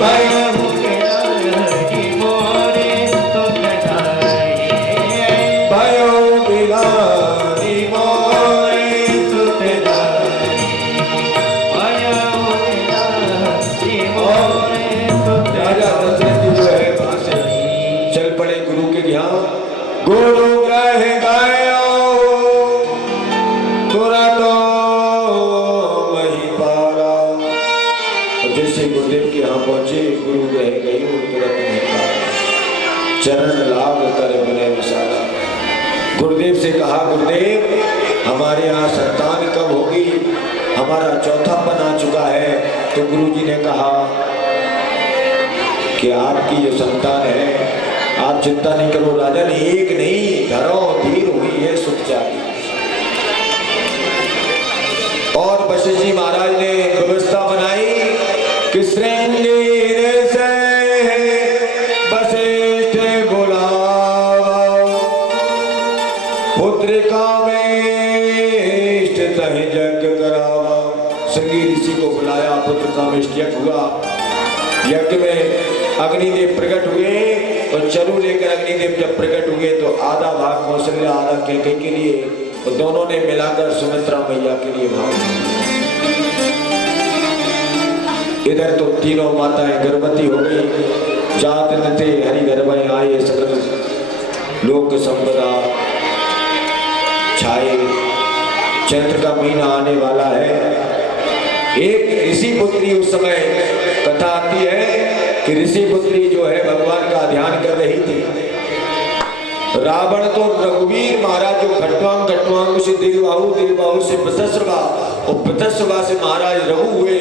भयो रानी मोरे सुख रानी, भयो रानी मोरे सुख रानी। भयो रानी मोरे सुख राजा दशरथ जी जो है वहां से चल पड़े गुरु के यहाँ। गुरु कह गयो तुरंत वही पारा। और जैसे गुरुदेव के यहाँ पहुंचे गुरु कह गई वो तुरंत नहीं पारा। चरण लाभ कर विनय विशाला। गुरुदेव से कहा, गुरुदेव हमारे यहाँ संतान कब होगी? हमारा चौथापन आ चुका है। तो गुरु जी ने कहा कि आपकी जो संतान है आप चिंता नहीं करो राजन, एक नहीं धरो धीर हुई है सुख चाहिए। और वशिष्ठ जी महाराज ने व्यवस्था बनाई कि श्रृंगेर से वशिष्ठ बुलावा, पुत्रिका में इष्ट तह यज्ञ करावा। श्रृंगी ऋषि को बुलाया, पुत्रिका में इष्ट यज्ञ हुआ। यज्ञ में अग्निदेव प्रकट हुए और चरु लेकर अग्निदेव जब प्रकट हुए तो आधा भाग कौशल्या आधा कैकेयी के लिए, और दोनों ने मिलाकर सुमित्रा मैया के लिए भाग। इधर तो तीनों माताएं गर्भवती हो गई। जात नते हरि गर्भ आए सकल लोक संपदा छाए। चैत्र का महीना आने वाला है। एक ऋषि पुत्री उस समय कथा आती है कि ऋषि पुत्री जो है भगवान का ध्यान कर रही थी। रावण तो रघुवीर महाराज जो खट्वांग से दिलबाहु से पृथस्वा और पृथस्वा से महाराज रघु हुए।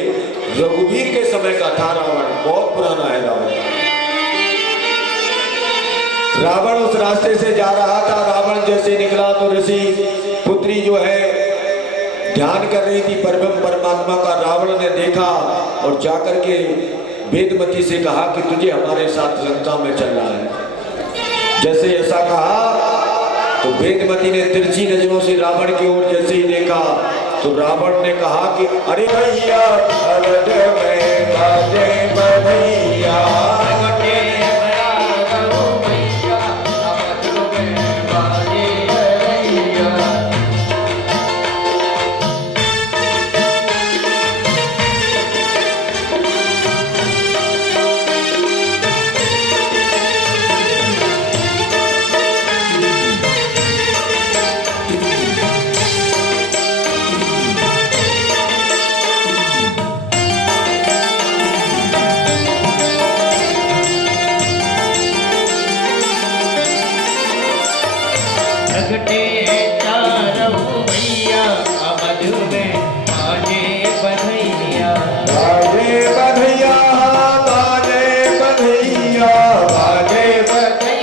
रघुवीर के समय का था रावण, बहुत पुराना है रावण। रावण उस रास्ते से जा रहा था। रावण जैसे निकला तो ऋषि पुत्री जो है ध्यान कर रही थी परम परमात्मा का, रावण ने देखा और जाकर के वेदमती से कहा कि तुझे हमारे साथ लंका में चलना है। जैसे ऐसा कहा तो वेदमती ने तिरछी नजरों से रावण की ओर जैसे ही देखा तो रावण ने कहा कि अरे भैया अरद में बाजे बधैया, प्रगटे चारों भैया अवध में बाजे बधैया, बाजे बधैया, बाजे बधैया, बाजे बधैया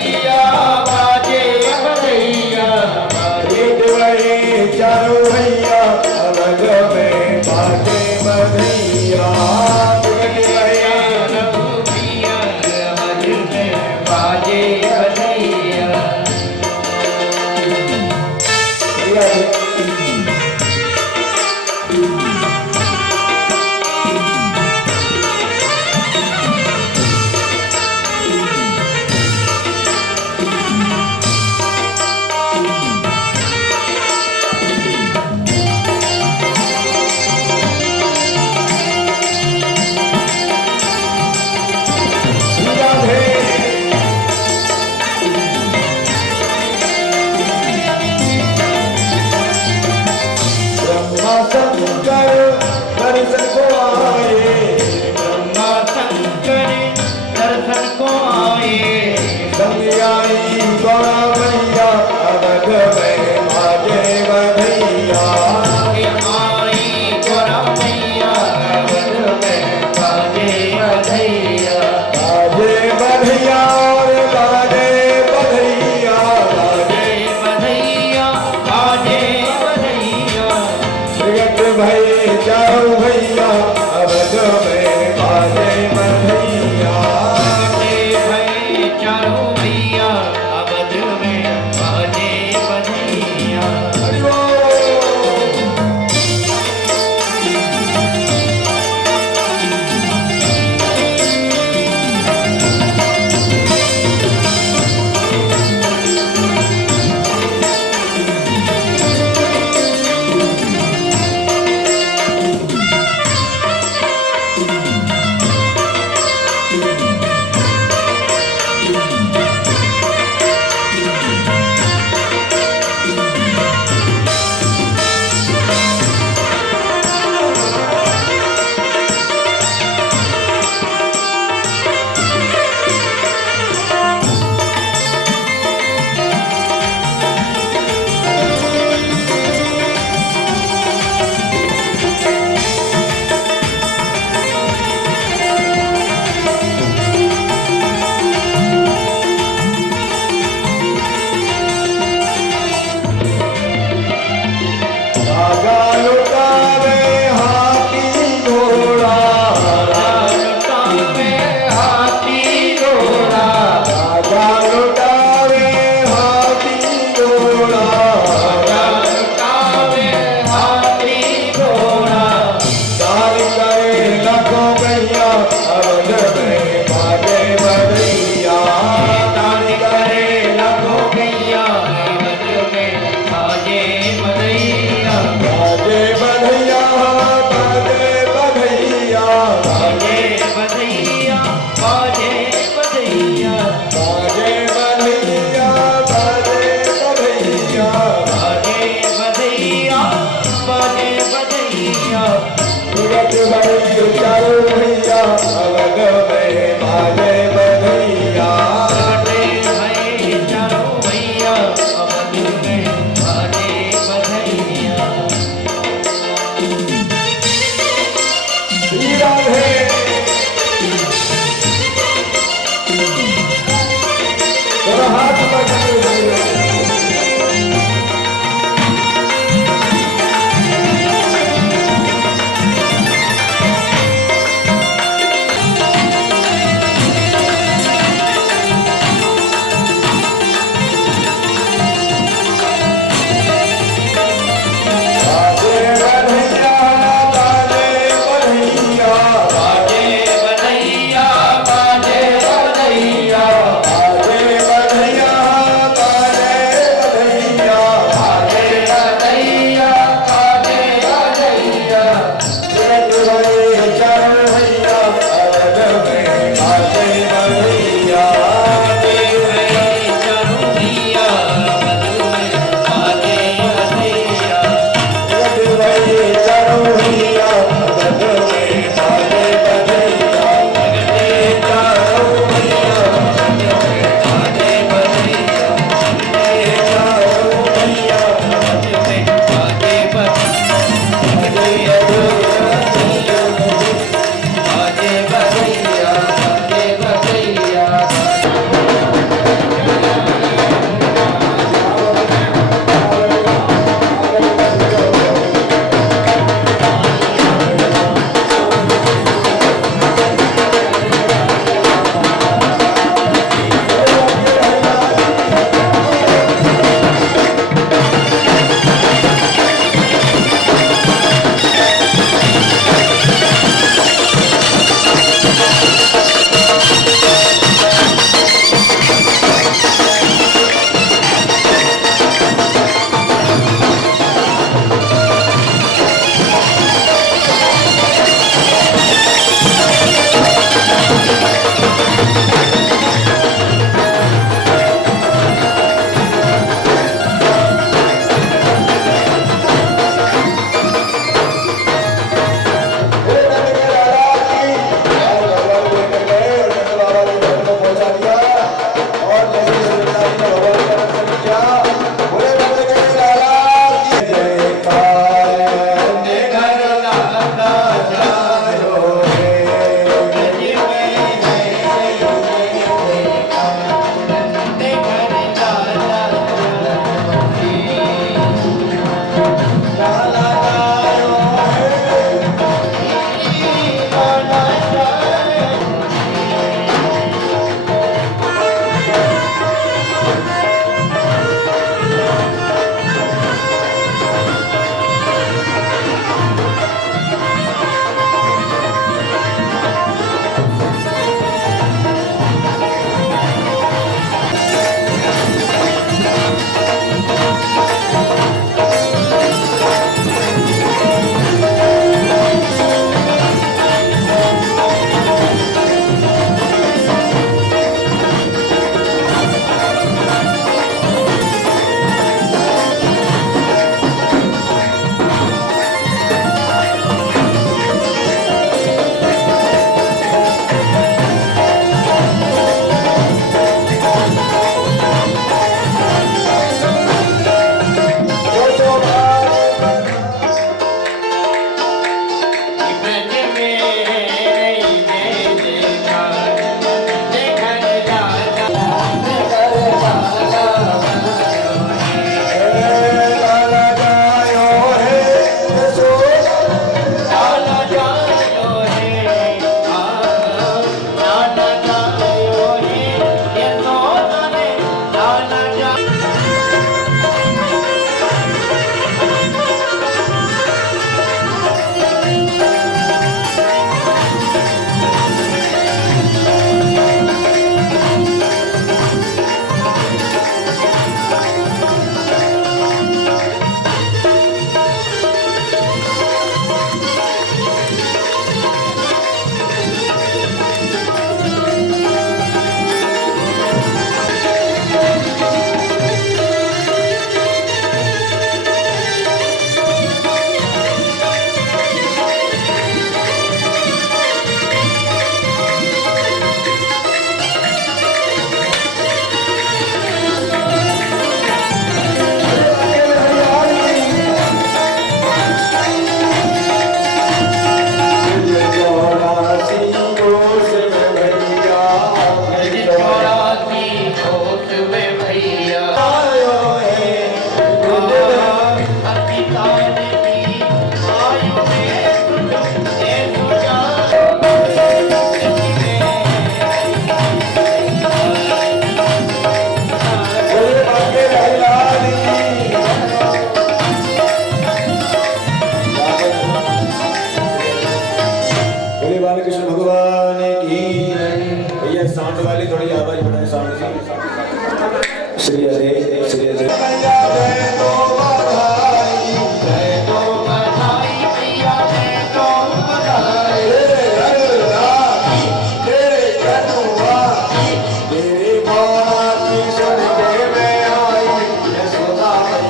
बाजे बधैया, बाजे बधैया, चारों भैया अवध में बाजे बधैया, चारों भैया अवध में बाजे बधैया।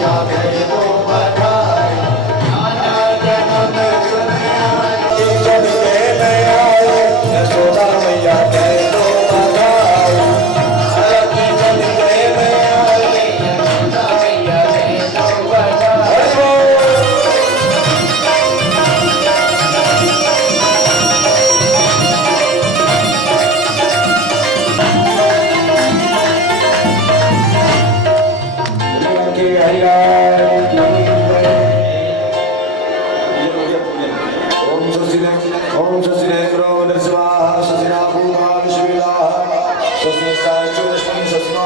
मैया कह दो बधाई, नाना जन्म सुने आए। जब के मैं आए यशोदा मैया कह दो बधाई, की जब के मैं आए यशोदा मैया कह दो बधाई। ओम शशिनेन्द्रो नरसिंहा शशिनाभूमा विश्वविदा शशिस्ताचुष्टं शशिनो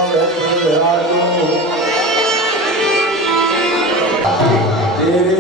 तेरे